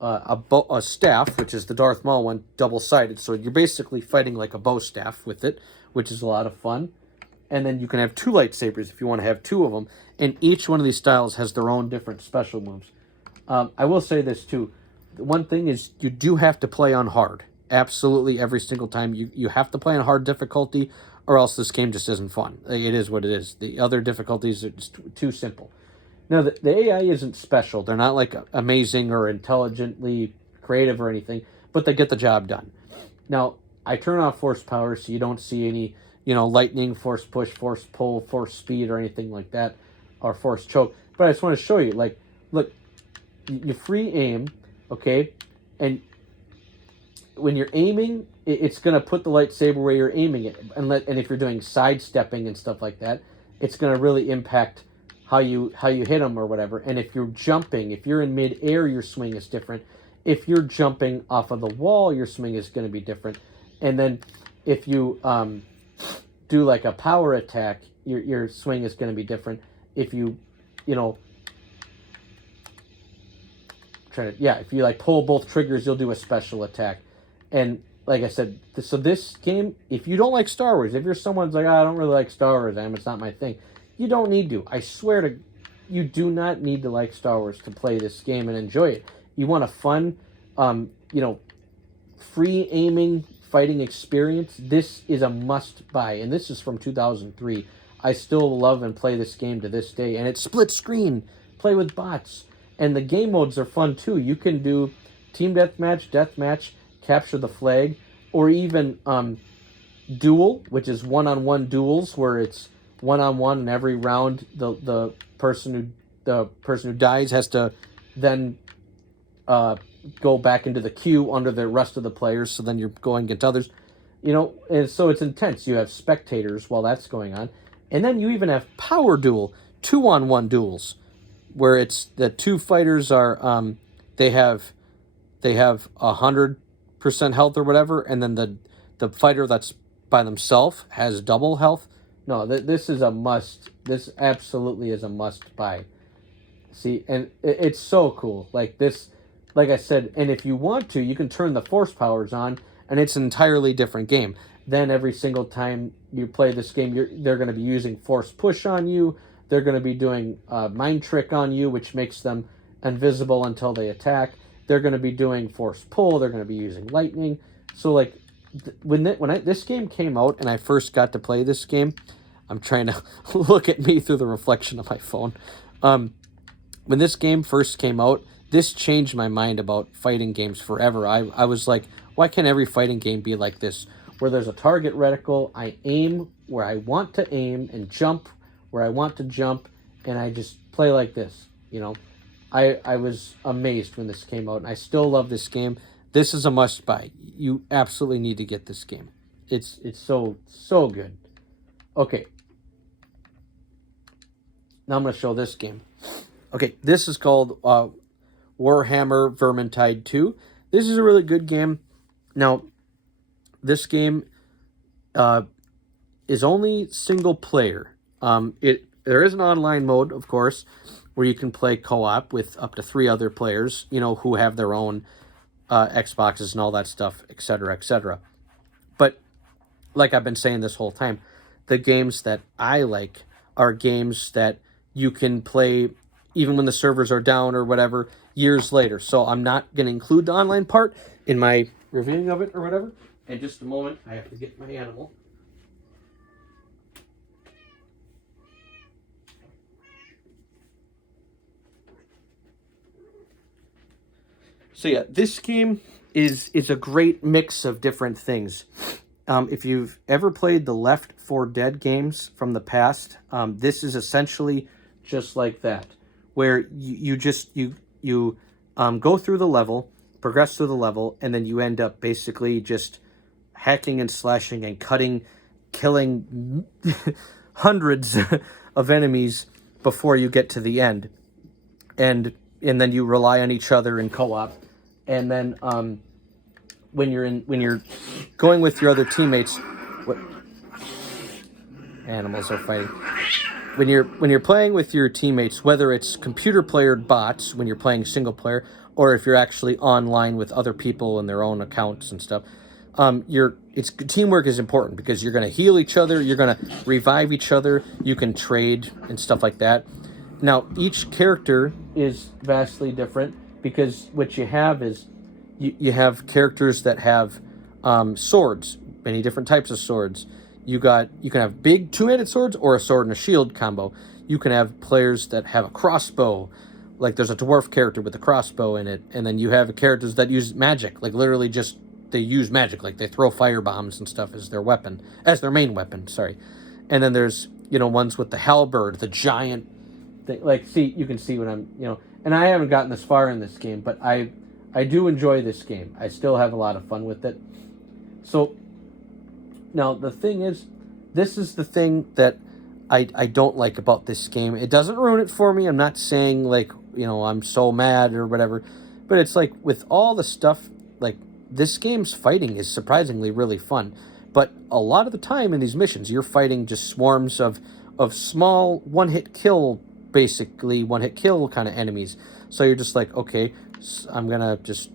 a staff, which is the Darth Maul one, double-sided. So you're basically fighting like a bow staff with it, which is a lot of fun. And then you can have 2 lightsabers if you want to have 2 of them. And each one of these styles has their own different special moves. I will say this too. One thing is you do have to play on hard. Absolutely every single time. You have to play on hard difficulty, or else this game just isn't fun. It is what it is. The other difficulties are just too simple. Now, the AI isn't special. They're not like amazing or intelligently creative or anything, but they get the job done. Now, I turn off force power so you don't see any, lightning, force push, force pull, force speed, or anything like that, or force choke. But I just want to show you, like, look, you free aim, okay? And when you're aiming, it's going to put the lightsaber where you're aiming it. And if you're doing sidestepping and stuff like that, it's going to really impact how you hit them or whatever. And if you're jumping, if you're in mid-air, your swing is different. If you're jumping off of the wall, your swing is going to be different. And then if you do like a power attack, your swing is going to be different. If you if you like pull both triggers, you'll do a special attack. And like I said, so this game, if you don't like Star Wars, if you're someone's like, I don't really like Star Wars, it's not my thing, you don't need to. I swear to you, do not need to like Star Wars to play this game and enjoy it. You want a fun, free aiming fighting experience, this is a must buy. And this is from 2003. I still love and play this game to this day. And it's split screen, play with bots. And the game modes are fun too. You can do team deathmatch, capture the flag, or even duel, which is one-on-one duels, where it's one-on-one, and every round the person who dies has to then go back into the queue under the rest of the players. So then you're going against others, and so it's intense. You have spectators while that's going on, and then you even have power duel, 2-on-1 duels, where it's the 2 fighters are they have 100% health or whatever, and then the fighter that's by themselves has double health. No, this is a must. This absolutely is a must buy. See, and it's so cool. Like this, like I said, and if you want to, you can turn the force powers on, and it's an entirely different game. Then every single time you play this game, they're going to be using force push on you. They're going to be doing mind trick on you, which makes them invisible until they attack. They're going to be doing force pull. They're going to be using lightning. So like when this game came out and I first got to play this game, I'm trying to look at me through the reflection of my phone. When this game first came out, this changed my mind about fighting games forever. I was like, why can't every fighting game be like this? Where there's a target reticle, I aim where I want to aim and jump where I want to jump, and I just play like this, I was amazed when this came out, and I still love this game. This is a must-buy. You absolutely need to get this game. It's so good. Okay. Now I'm going to show this game. Okay, this is called Warhammer Vermintide 2. This is a really good game. Now, this game is only single player. There is an online mode, of course, where you can play co-op with up to 3 other players, who have their own Xboxes and all that stuff, etc., etc. But like I've been saying this whole time, the games that I like are games that you can play even when the servers are down or whatever years later. So I'm not going to include the online part in my reviewing of it or whatever. In just a moment, I have to get my animal. So yeah, this game is a great mix of different things. If you've ever played the Left 4 Dead games from the past, this is essentially just like that, where you go through the level, progress through the level, and then you end up basically just hacking and slashing and cutting, killing hundreds of enemies before you get to the end, and then you rely on each other in co-op, and then when you're going with your other teammates, what animals are fighting. When you're playing with your teammates, whether it's computer playered bots when you're playing single player, or if you're actually online with other people and their own accounts and stuff, teamwork is important because you're going to heal each other, you're going to revive each other, you can trade and stuff like that. Now, each character is vastly different because what you have is you have characters that have swords, many different types of swords. You can have big two-handed swords or a sword and a shield combo. You can have players that have a crossbow, like there's a dwarf character with a crossbow in it, and then you have characters that use magic, like literally just they use magic, like they throw fire bombs and stuff as their weapon, as their main weapon. Sorry, and then there's ones with the halberd, the giant thing. Like, you can see what I'm and I haven't gotten this far in this game, but I do enjoy this game. I still have a lot of fun with it. So now the thing is, this is the thing that I don't like about this game. It doesn't ruin it for me. I'm not saying like, I'm so mad or whatever, but it's like with all the stuff, like this game's fighting is surprisingly really fun. But a lot of the time in these missions, you're fighting just swarms of small one-hit kill, basically one-hit kill kind of enemies. So you're just like, okay, I'm going to just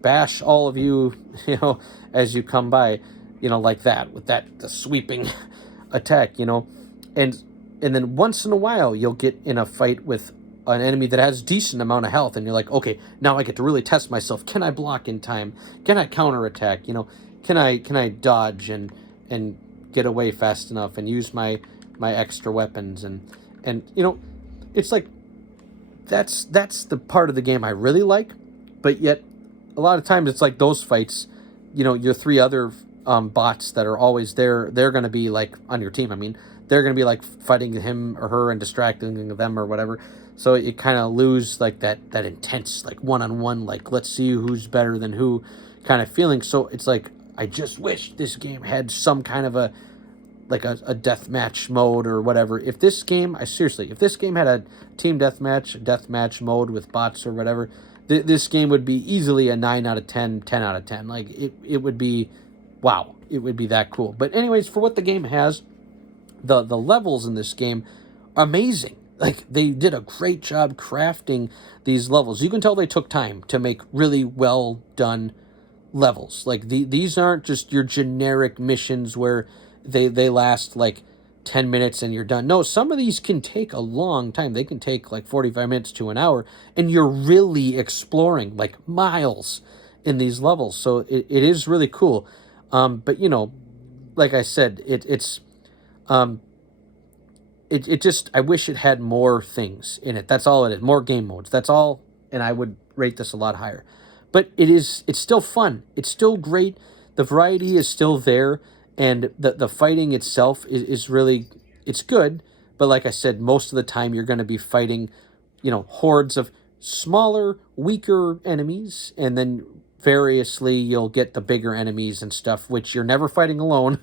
bash all of you, as you come by, like that, with the sweeping attack, and then once in a while you'll get in a fight with an enemy that has decent amount of health, and you're like, okay, now I get to really test myself. Can I block in time? Can I counterattack? Can I dodge and get away fast enough and use my extra weapons? And it's like that's the part of the game I really like, but yet a lot of times it's like those fights, your three other bots that are always there, they're going to be like on your team. I mean, they're going to be like fighting him or her and distracting them or whatever. So it kind of lose like that intense, like one-on-one, like let's see who's better than who kind of feeling. So it's like, I just wish this game had some kind of a deathmatch mode or whatever. If this game had a team deathmatch mode with bots or whatever, this game would be easily a 9 out of 10, 10 out of 10. Like it would be, wow, it would be that cool. But anyways, for what the game has, the levels in this game are amazing. Like, they did a great job crafting these levels. You can tell they took time to make really well done levels. Like, these aren't just your generic missions where they last like 10 minutes and you're done. No, some of these can take a long time. They can take like 45 minutes to an hour, and you're really exploring like miles in these levels. So it is really cool. But like I said, it just, I wish it had more things in it. That's all it is. More game modes. That's all. And I would rate this a lot higher. But it's still fun. It's still great. The variety is still there. And the fighting itself is really, it's good. But like I said, most of the time you're going to be fighting, hordes of smaller, weaker enemies. And then variously you'll get the bigger enemies and stuff, which you're never fighting alone.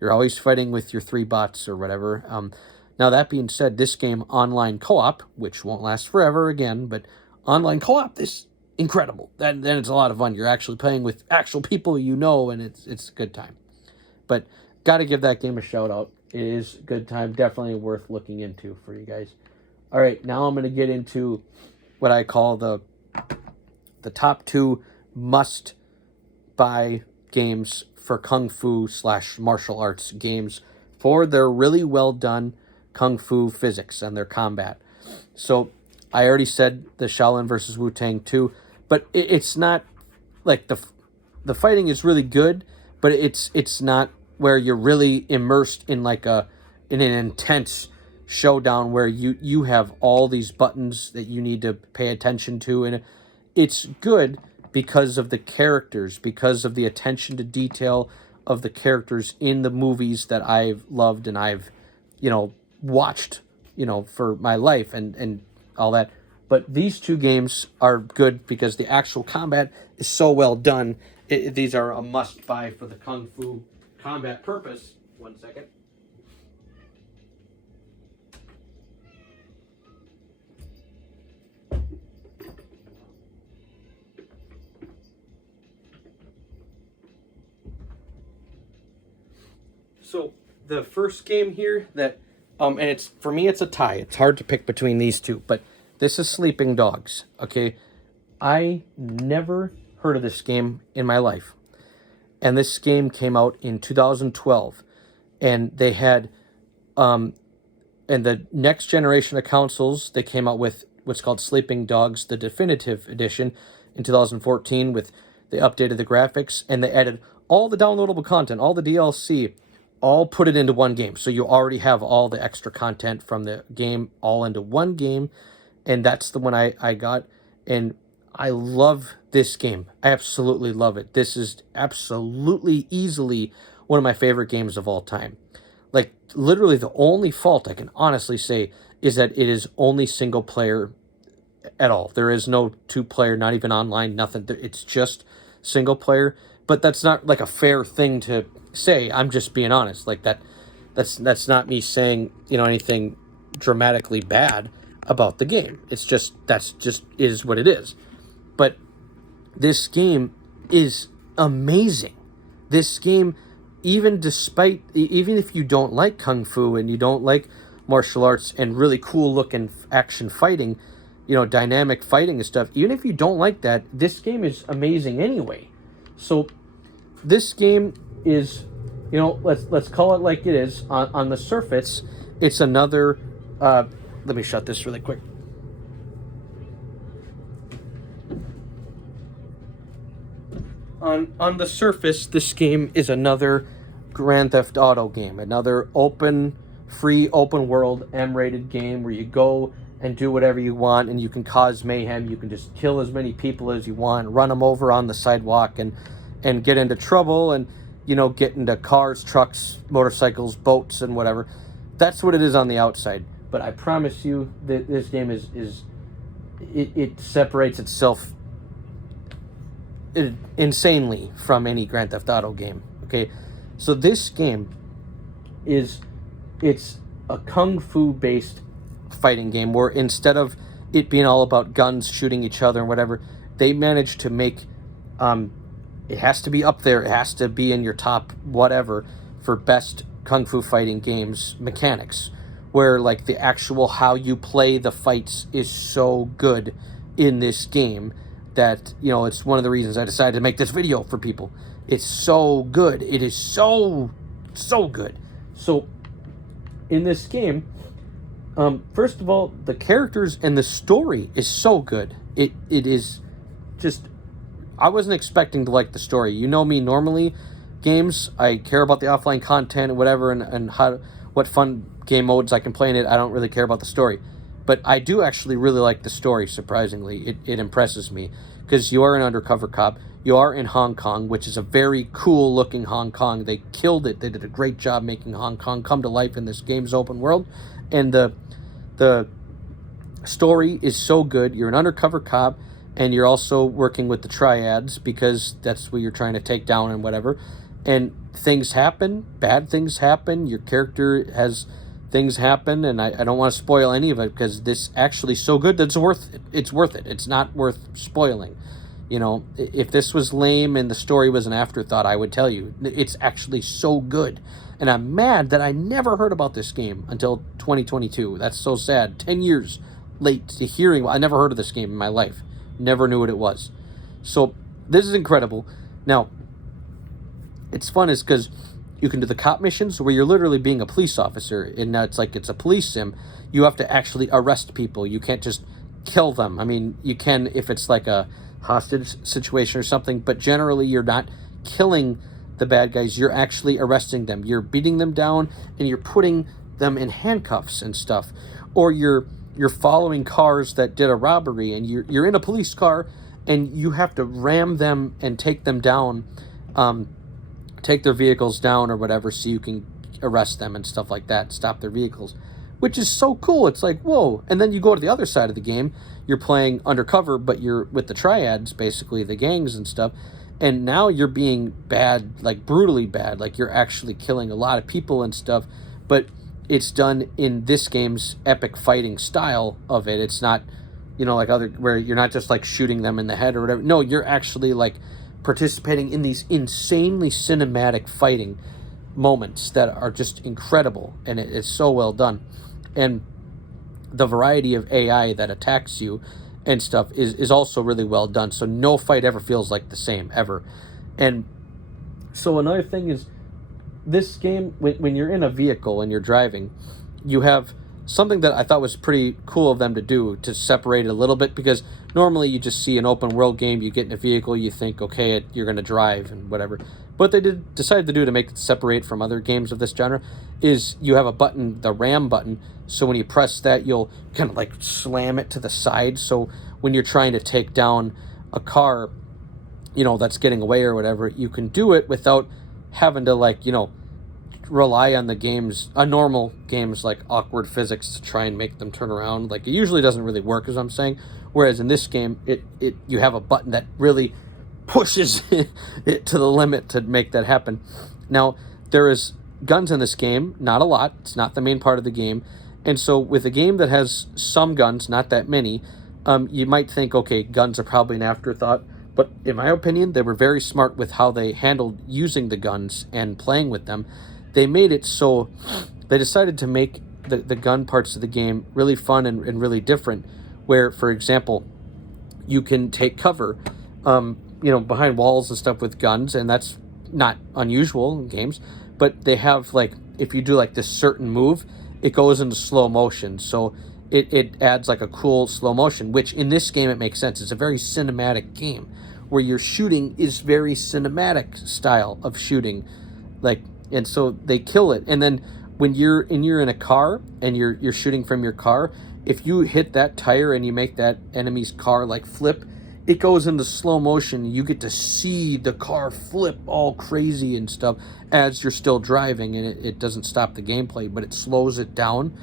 You're always fighting with your 3 bots or whatever. Now, that being said, this game, online co-op, which won't last forever again, but online co-op is incredible. Then it's a lot of fun. You're actually playing with actual people and it's a good time. But got to give that game a shout-out. It is a good time. Definitely worth looking into for you guys. All right, now I'm going to get into what I call the top 2 must-buy games for Kung Fu / martial arts games for their really well done kung fu physics and their combat. So I already said the Shaolin versus Wu-Tang 2, but it's not like the fighting is really good, but it's not where you're really immersed in like in an intense showdown where you have all these buttons that you need to pay attention to, and it's good because of the characters, because of the attention to detail of the characters in the movies that I've loved and I've, watched, for my life and all that. But these two games are good because the actual combat is so well done. These are a must-buy for the Kung Fu combat purpose. 1 second. So the first game here that, and it's, for me, it's a tie. It's hard to pick between these two, but this is Sleeping Dogs, okay? I never heard of this game in my life. And this game came out in 2012. And they had, and the next generation of consoles, they came out with what's called Sleeping Dogs, the definitive edition, in 2014 with, they updated the graphics, and they added all the downloadable content, all the DLC, all put it into one game. So you already have all the extra content from the game all into one game. And that's the one I got. And I love this game. I absolutely love it. This is absolutely easily one of my favorite games of all time. Like, literally the only fault I can honestly say is that it is only single player at all. There is no two-player, not even online, nothing. It's just single player. But that's not like a fair thing to say. I'm just being honest. Like, that's not me saying, anything dramatically bad about the game. It's just, that's just is what it is. But this game is amazing. This game, even if you don't like kung fu and you don't like martial arts and really cool looking action fighting, dynamic fighting and stuff, even if you don't like that, this game is amazing anyway. So this game is, let's call it like it is. On the surface, it's another, let me shut this really quick. On the surface, this game is another Grand Theft Auto game, another free open world M-rated game where you go and do whatever you want and you can cause mayhem. You can just kill as many people as you want, run them over on the sidewalk and get into trouble and, get into cars, trucks, motorcycles, boats, and whatever. That's what it is on the outside. But I promise you that this game it separates itself insanely from any Grand Theft Auto game. Okay, so this game it's a kung fu based fighting game where instead of it being all about guns shooting each other and whatever, they managed to make it has to be up there, it has to be in your top whatever for best kung fu fighting games mechanics, where like the actual how you play the fights is so good in this game that, it's one of the reasons I decided to make this video for people. It's so good. It is so good. So in this game, first of all, the characters and the story is so good. It is just, I wasn't expecting to like the story. You know me, normally games, I care about the offline content and whatever, and what fun game modes I can play in it. I don't really care about the story. But I do actually really like the story, surprisingly. It impresses me, because you are an undercover cop. You are in Hong Kong, which is a very cool-looking Hong Kong. They killed it. They did a great job making Hong Kong come to life in this game's open world. And the story is so good. You're an undercover cop, and you're also working with the triads, because that's what you're trying to take down and whatever. And things happen. Bad things happen. Your character has things happen, and I don't want to spoil any of it, because this actually is so good that it's worth it. It's worth it. It's not worth spoiling. If this was lame and the story was an afterthought, I would tell you. It's actually so good. And I'm mad that I never heard about this game until 2022. That's so sad. 10 years late to hearing. I never heard of this game in my life. Never knew what it was. So this is incredible. Now, it's fun is because You can do the cop missions where you're literally being a police officer, and it's like it's a police sim. You have to actually arrest people. You can't just kill them. I mean, you can if it's like a hostage situation or something, but generally you're not killing the bad guys. You're actually arresting them. You're beating them down, and you're putting them in handcuffs and stuff. Or you're following cars that did a robbery, and you're in a police car, and you have to ram them and take them down, take their vehicles down or whatever, so you can arrest them and stuff like that, stop their vehicles, which is so cool. It's like, whoa. And then you go to the other side of the game, you're playing undercover, but you're with the triads, basically the gangs and stuff, and now you're being bad, like brutally bad, like you're actually killing a lot of people and stuff, but it's done in this game's epic fighting style of it. It's not, like other, where you're not just like shooting them in the head or whatever. No, you're actually like participating in these insanely cinematic fighting moments that are just incredible, and it's so well done. And the variety of AI that attacks you and stuff is also really well done, so no fight ever feels like the same, ever. And so another thing is, this game, when you're in a vehicle and you're driving, you have something that I thought was pretty cool of them to do, to separate it a little bit, because normally you just see an open world game, you get in a vehicle, you think, okay, you're going to drive and whatever. What they decided to do to make it separate from other games of this genre is you have a button, the RAM button, so when you press that, you'll kind of like slam it to the side, so when you're trying to take down a car, that's getting away or whatever, you can do it without having to rely on the normal games like awkward physics to try and make them turn around. Like, it usually doesn't really work, as I'm saying. Whereas in this game, you have a button that really pushes it to the limit to make that happen. Now, there is guns in this game, not a lot. It's not the main part of the game. And so with a game that has some guns, not that many, you might think, okay, guns are probably an afterthought. But in my opinion, they were very smart with how they handled using the guns and playing with them. They made it so they decided to make the gun parts of the game really fun and really different, where, for example, you can take cover, behind walls and stuff with guns, and that's not unusual in games, but they have, like, if you do like this certain move, it goes into slow motion, so it adds like a cool slow motion, which in this game it makes sense. It's a very cinematic game where your shooting is very cinematic style of shooting, and so they kill it. And then when you're in a car and you're shooting from your car, if you hit that tire and you make that enemy's car like flip, it goes into slow motion. You get to see the car flip all crazy and stuff as you're still driving, and it doesn't stop the gameplay, but it slows it down.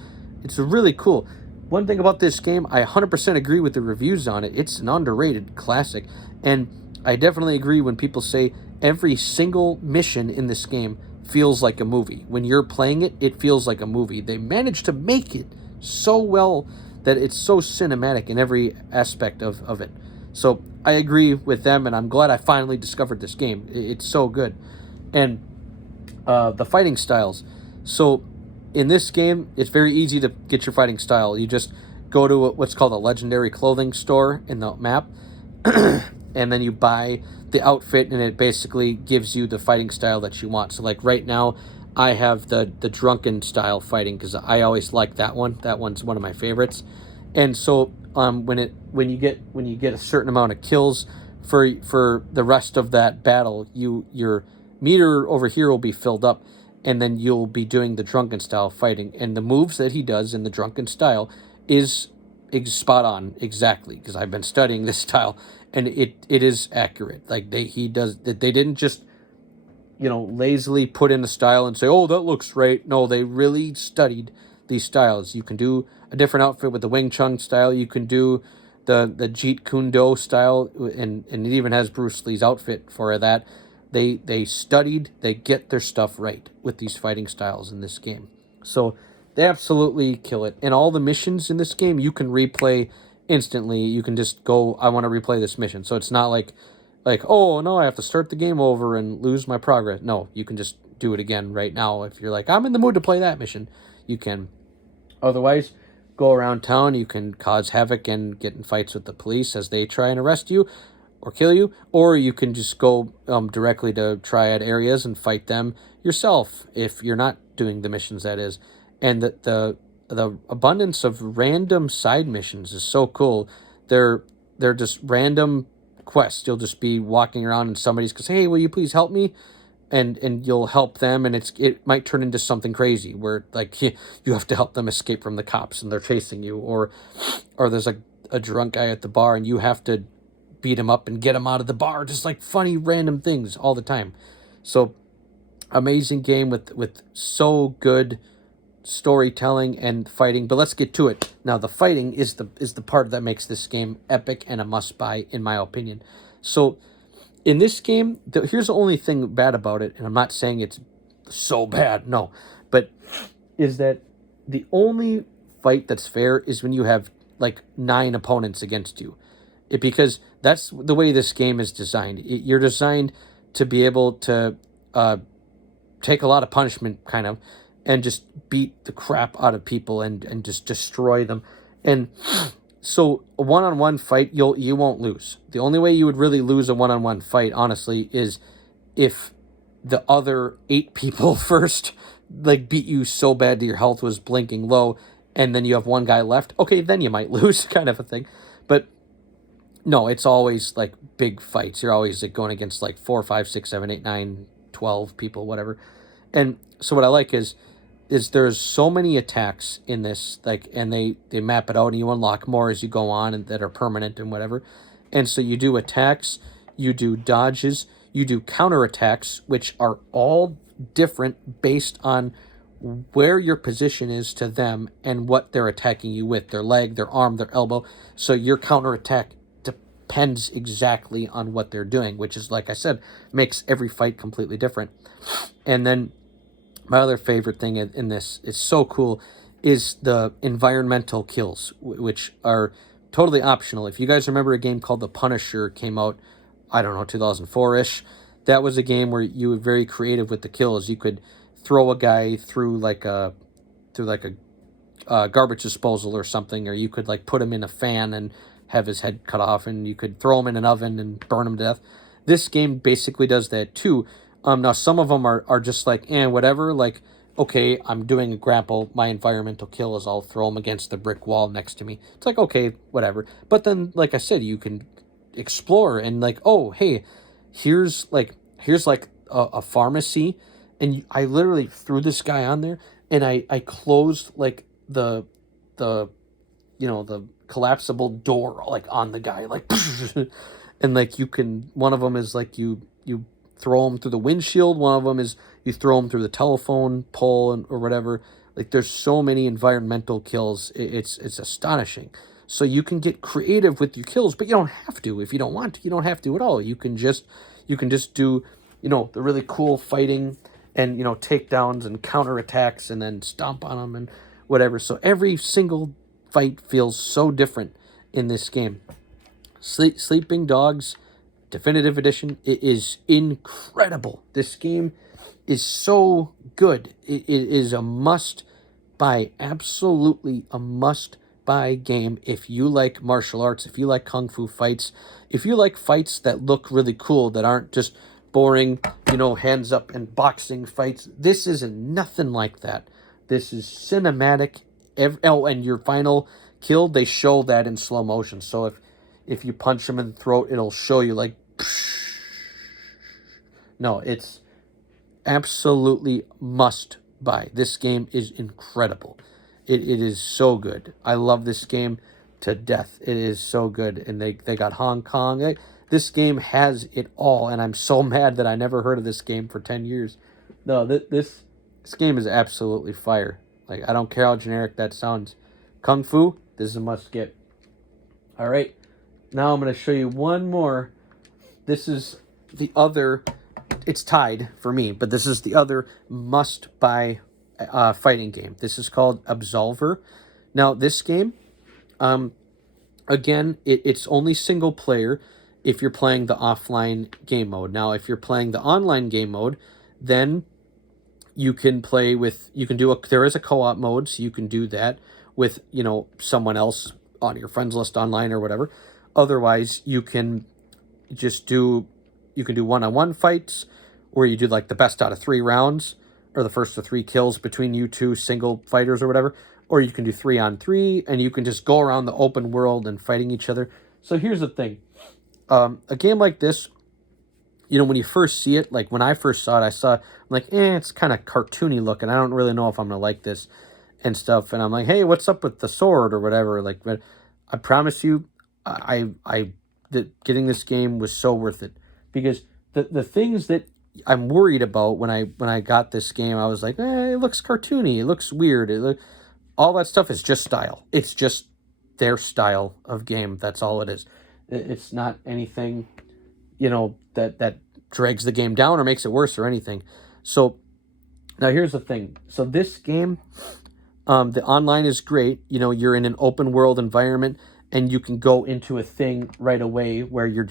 It's really cool. One thing about this game, I 100% agree with the reviews on it. It's an underrated classic, and I definitely agree when people say every single mission in this game feels like a movie. When you're playing it, it feels like a movie. They managed to make it so well that it's so cinematic in every aspect of it. So I agree with them, and I'm glad I finally discovered this game. It's so good. And the fighting styles. So in this game, it's very easy to get your fighting style. You just go to what's called a legendary clothing store in the map, and then you buy the outfit, and it basically gives you the fighting style that you want. So like right now, I have the drunken style fighting because I always like that one. That one's one of my favorites. And so when you get a certain amount of kills for the rest of that battle, your meter over here will be filled up, and then you'll be doing the drunken style fighting. And the moves that he does in the drunken style is spot on, exactly, because I've been studying this style, and it is accurate. Like they didn't just lazily put in a style and say, oh, that looks right. No, they really studied these styles. You can do a different outfit with the Wing Chun style. You can do the Jeet Kune Do style, and it even has Bruce Lee's outfit for that. They studied, they get their stuff right with these fighting styles in this game. So they absolutely kill it. And all the missions in this game, you can replay instantly. You can just go, I want to replay this mission. So it's not like, oh, no, I have to start the game over and lose my progress. No, you can just do it again right now. If you're like, I'm in the mood to play that mission, you can. Otherwise, go around town. You can cause havoc and get in fights with the police as they try and arrest you or kill you. Or you can just go directly to triad areas and fight them. yourself if you're not doing the missions, that is. And the abundance of random side missions is so cool. They're just random quests. You'll just be walking around and somebody's gonna say, "Hey, will you please help me?" And you'll help them, and it might turn into something crazy where like you have to help them escape from the cops and they're chasing you, or there's a drunk guy at the bar and you have to beat him up and get him out of the bar. Just like funny random things all the time. So amazing game with so good storytelling and fighting. But let's get to it now. The fighting is the part that makes this game epic and a must buy in my opinion. So in this game, here's the only thing bad about it, and I'm not saying it's so bad, no, but is that the only fight that's fair is when you have like 9 opponents against you. Because that's the way this game is designed. You're designed to be able to take a lot of punishment, kind of, and just beat the crap out of people and just destroy them. And so a one-on-one fight, you won't lose. The only way you would really lose a one-on-one fight, honestly, is if the other 8 people first like beat you so bad that your health was blinking low, and then you have one guy left. Okay, then you might lose, kind of a thing. But no, it's always like big fights. You're always like going against like 4, 5, 6, 7, 8, 9, 12 people, whatever. And so what I like is there's so many attacks in this, like, and they map it out, and you unlock more as you go on, and that are permanent and whatever. And so you do attacks, you do dodges, you do counterattacks, which are all different based on where your position is to them and what they're attacking you with, their leg, their arm, their elbow. So your counterattack depends exactly on what they're doing, which is, like I said, makes every fight completely different. And then my other favorite thing in this, it's so cool, is the environmental kills, which are totally optional. If you guys remember a game called The Punisher came out, I don't know, 2004-ish, that was a game where you were very creative with the kills. You could throw a guy through like a garbage disposal or something, or you could like put him in a fan and have his head cut off, and you could throw him in an oven and burn him to death. This game basically does that too. Now, some of them are just like, whatever. Like, okay, I'm doing a grapple. My environmental kill is I'll throw him against the brick wall next to me. It's like, okay, whatever. But then, like I said, you can explore and like, oh, hey, here's like a pharmacy. And I literally threw this guy on there, and I closed like the collapsible door like on the guy, like, and like one of them is like you throw them through the windshield. One of them is you throw them through the telephone pole or whatever. Like, there's so many environmental kills. It's astonishing. So you can get creative with your kills, but you don't have to. If you don't want to, you don't have to at all. You can just do, the really cool fighting and, takedowns and counterattacks and then stomp on them and whatever. So every single fight feels so different in this game. Sleeping Dogs Definitive Edition, it is incredible. This game is so good. It is a must-buy, absolutely a must-buy game if you like martial arts, if you like kung fu fights, if you like fights that look really cool, that aren't just boring, hands up and boxing fights. This is nothing like that. This is cinematic. And your final kill, they show that in slow motion. So if you punch him in the throat, it'll show you like, no, it's absolutely must buy. This game is incredible. It is so good. I love this game to death. It is so good. And they got Hong Kong. This game has it all. And I'm so mad that I never heard of this game for 10 years. No, this game is absolutely fire. Like, I don't care how generic that sounds. Kung Fu, this is a must get. All right. Now I'm going to show you one more. This is the other, it's tied for me, but this is the other must-buy fighting game. This is called Absolver. Now, this game, again, it's only single player if you're playing the offline game mode. Now, if you're playing the online game mode, then you can play with, there is a co-op mode, so you can do that with, someone else on your friends list online or whatever. Otherwise, you can do one-on-one fights, where you do like the best out of 3 rounds, or the first of 3 kills between you two single fighters or whatever. Or you can do 3-on-3, and you can just go around the open world and fighting each other. So here's the thing. A game like this, you know, when you first see it, like when I first saw it, I'm like, it's kind of cartoony looking. I don't really know if I'm going to like this and stuff. And I'm like, hey, what's up with the sword or whatever? Like, but I promise you, that getting this game was so worth it. Because the things that I'm worried about when I got this game, I was like, it looks cartoony. It looks weird. All that stuff is just style. It's just their style of game. That's all it is. It's not anything, you know, that drags the game down or makes it worse or anything. So now here's the thing. So this game, the online is great. You know, you're in an open world environment and you can go into a thing right away where you're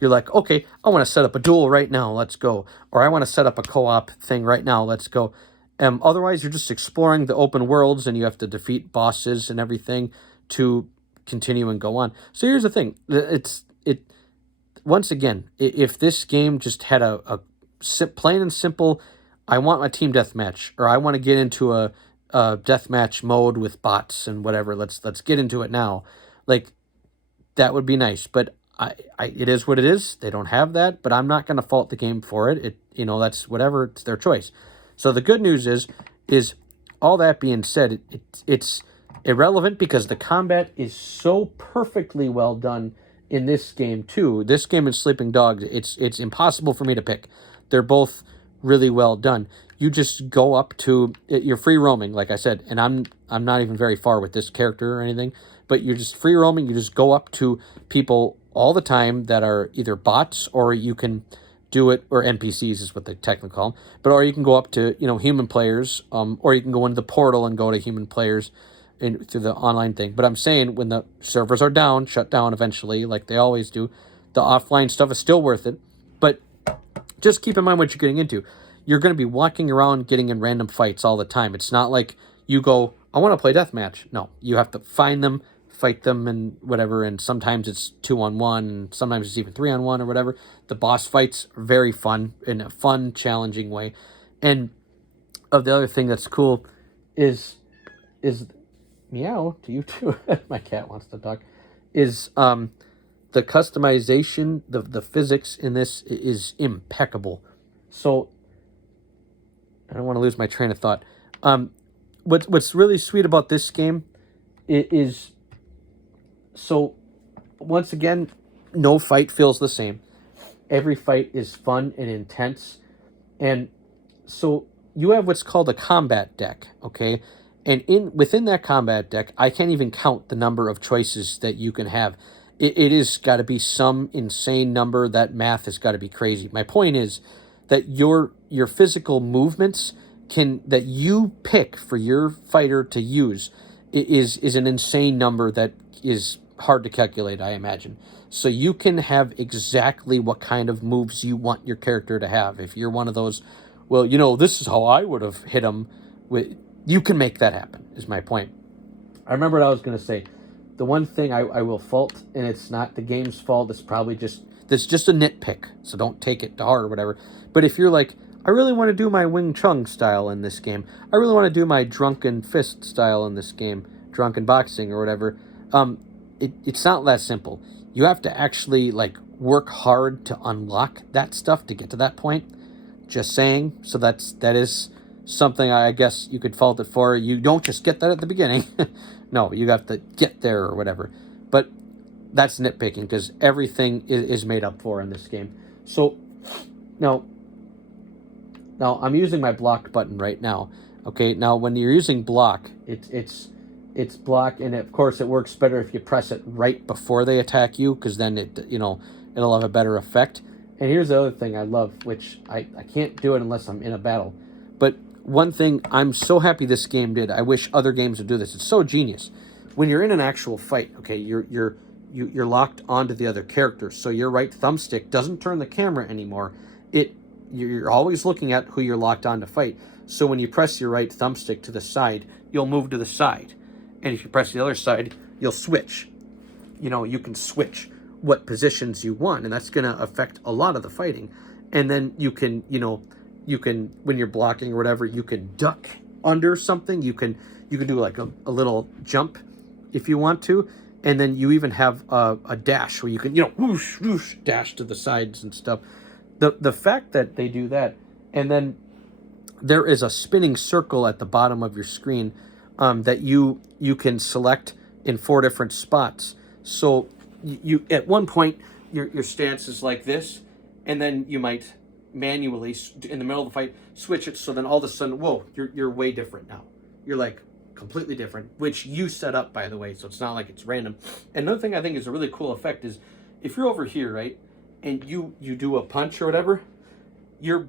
like, okay, I want to set up a duel right now. Let's go. Or I want to set up a co-op thing right now. Let's go. Otherwise, you're just exploring the open worlds and you have to defeat bosses and everything to continue and go on. So here's the thing. Once again, if this game just had a plain and simple, I want my team deathmatch, or I want to get into a deathmatch mode with bots and whatever. Let's get into it now. Like, that would be nice. But it is what it is. They don't have that, but I'm not going to fault the game for it. That's whatever. It's their choice. So the good news is all that being said, it's irrelevant because the combat is so perfectly well done in this game too. This game and Sleeping Dogs, it's impossible for me to pick. They're both really well done. You just go up to, you're free roaming, like I said, and I'm not even very far with this character or anything, but you're just free roaming. You just go up to people all the time that are either bots, or you can do it, or NPCs is what they technically call them, or you can go up to, human players, or you can go into the portal and go to human players through the online thing. But I'm saying, when the servers are down, shut down eventually, like they always do, the offline stuff is still worth it. But just keep in mind what you're getting into. You're going to be walking around getting in random fights all the time. It's not like you go, I want to play deathmatch. No, you have to find them, fight them, and whatever. And sometimes it's 2-on-1, and sometimes it's even 3-on-1 or whatever. The boss fights are very fun, in a fun, challenging way. And the other thing that's cool is meow to you too. My cat wants to talk. Is the customization, the physics in this is impeccable. So I don't want to lose my train of thought. What's really sweet about this game is, so once again, no fight feels the same. Every fight is fun and intense. And so you have what's called a combat deck, okay? And within that combat deck, I can't even count the number of choices that you can have. It has got to be some insane number. That math has got to be crazy. My point is that your physical movements that you pick for your fighter to use is an insane number that is hard to calculate, I imagine. So you can have exactly what kind of moves you want your character to have. If you're one of those, well, this is how I would have hit him with. You can make that happen, is my point. I remember what I was going to say. The one thing I will fault, and it's not the game's fault, it's probably just a nitpick, so don't take it to heart or whatever. But if you're like, I really want to do my Wing Chun style in this game, I really want to do my Drunken Fist style in this game, Drunken Boxing or whatever, it's not that simple. You have to actually work hard to unlock that stuff to get to that point. Just saying. So that is something I guess you could fault it for. You don't just get that at the beginning. No, you have to get there or whatever. But that's nitpicking, because everything is made up for in this game. So now I'm using my block button right now. Okay, now when you're using block, it's block, and of course it works better if you press it right before they attack you, because then it'll have a better effect. And here's the other thing I love, which I can't do it unless I'm in a battle. But one thing I'm so happy this game did, I wish other games would do this. It's so genius. When you're in an actual fight, okay, you're locked onto the other character, so your right thumbstick doesn't turn the camera anymore. You're always looking at who you're locked on to fight. So when you press your right thumbstick to the side, you'll move to the side. And if you press the other side, you'll switch. You can switch what positions you want, and that's going to affect a lot of the fighting. and then you can, when you're blocking or whatever, you can duck under something. You can do like a little jump if you want to, and then you even have a dash where you can, whoosh whoosh, dash to the sides and stuff. The fact that they do that, and then there is a spinning circle at the bottom of your screen that you can select in 4 different spots. So you at one point your stance is like this, and then you might manually in the middle of the fight switch it, so then all of a sudden, whoa, you're way different now. You're like completely different, which you set up, by the way, so it's not like it's random. Another thing I think is a really cool effect is if you're over here, right, and you do a punch or whatever, your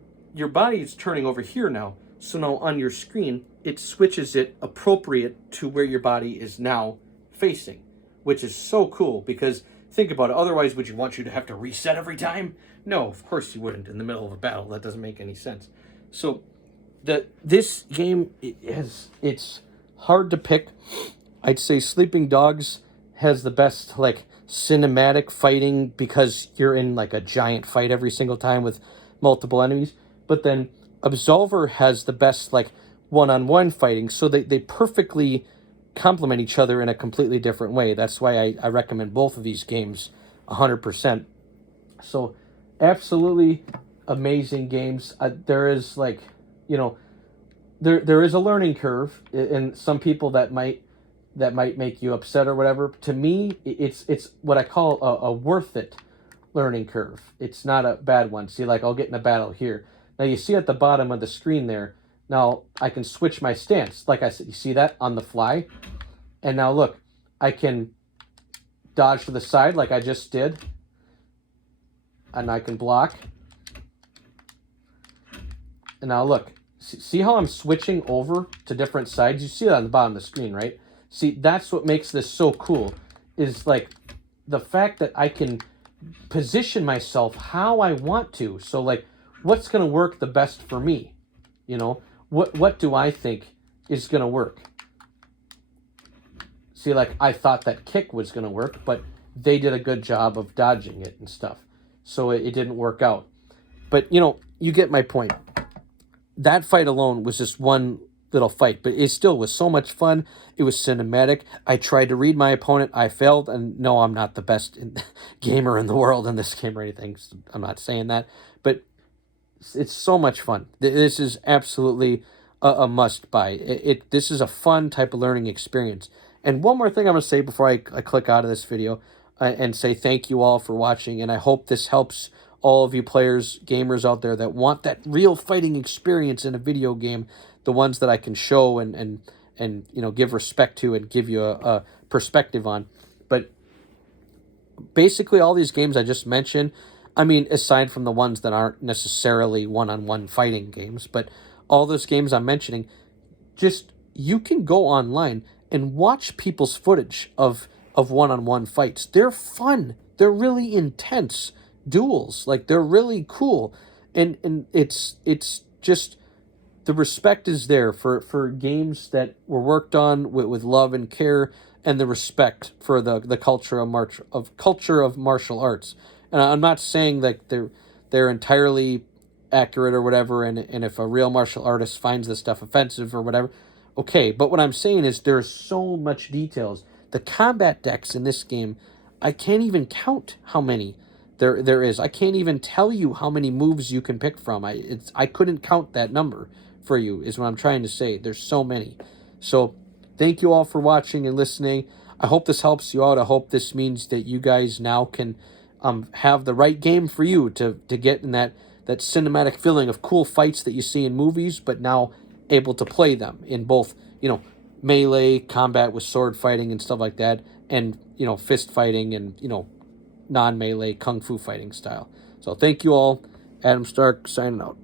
body is turning over here now. So now on your screen, it switches it appropriate to where your body is now facing, which is so cool, because think about it. Otherwise, would you want you to have to reset every time? No, of course you wouldn't in the middle of a battle. That doesn't make any sense. So this game, it's hard to pick. I'd say Sleeping Dogs has the best like cinematic fighting, because you're in like a giant fight every single time with multiple enemies. But then Absolver has the best like one-on-one fighting, so they perfectly complement each other in a completely different way. That's why I recommend both of these games 100%. So absolutely amazing games. There is like, there is a learning curve, and some people that might make you upset or whatever. To me, it's what I call a worth it learning curve. It's not a bad one. See, like I'll get in a battle here. Now you see at the bottom of the screen there, now I can switch my stance. Like I said, you see that on the fly? And now look, I can dodge to the side like I just did. And I can block. And now look, see how I'm switching over to different sides? You see that on the bottom of the screen, right? See, that's what makes this so cool, is like the fact that I can position myself how I want to. So like, what's going to work the best for me? What do I think is going to work? See, like I thought that kick was going to work, but they did a good job of dodging it and stuff. So it didn't work out. But, you get my point. That fight alone was just one little fight, but it still was so much fun. It was cinematic. I tried to read my opponent. I failed, and no, I'm not the best gamer in the world in this game or anything. I'm not saying that, but it's so much fun. This is absolutely a must-buy. This is a fun type of learning experience. And one more thing I'm going to say before I click out of this video and say thank you all for watching, and I hope this helps all of you players, gamers out there that want that real fighting experience in a video game, the ones that I can show and give respect to and give you a perspective on. But basically all these games I just mentioned, I mean, aside from the ones that aren't necessarily one-on-one fighting games, but all those games I'm mentioning, just you can go online and watch people's footage of one-on-one fights. They're fun. They're really intense duels. Like, they're really cool. And it's just, the respect is there for games that were worked on with love and care, and the respect for the culture of martial arts. And I'm not saying that they're entirely accurate or whatever, and if a real martial artist finds this stuff offensive or whatever, okay. But what I'm saying is there's so much details. The combat decks in this game, I can't even count how many there is. I can't even tell you how many moves you can pick from. I couldn't count that number for you, is what I'm trying to say. There's so many. So thank you all for watching and listening. I hope this helps you out. I hope this means that you guys now can have the right game for you to get in that cinematic feeling of cool fights that you see in movies, but now able to play them in both, melee combat with sword fighting and stuff like that, and, fist fighting and, non-melee kung fu fighting style. So thank you all. Adam Stark signing out.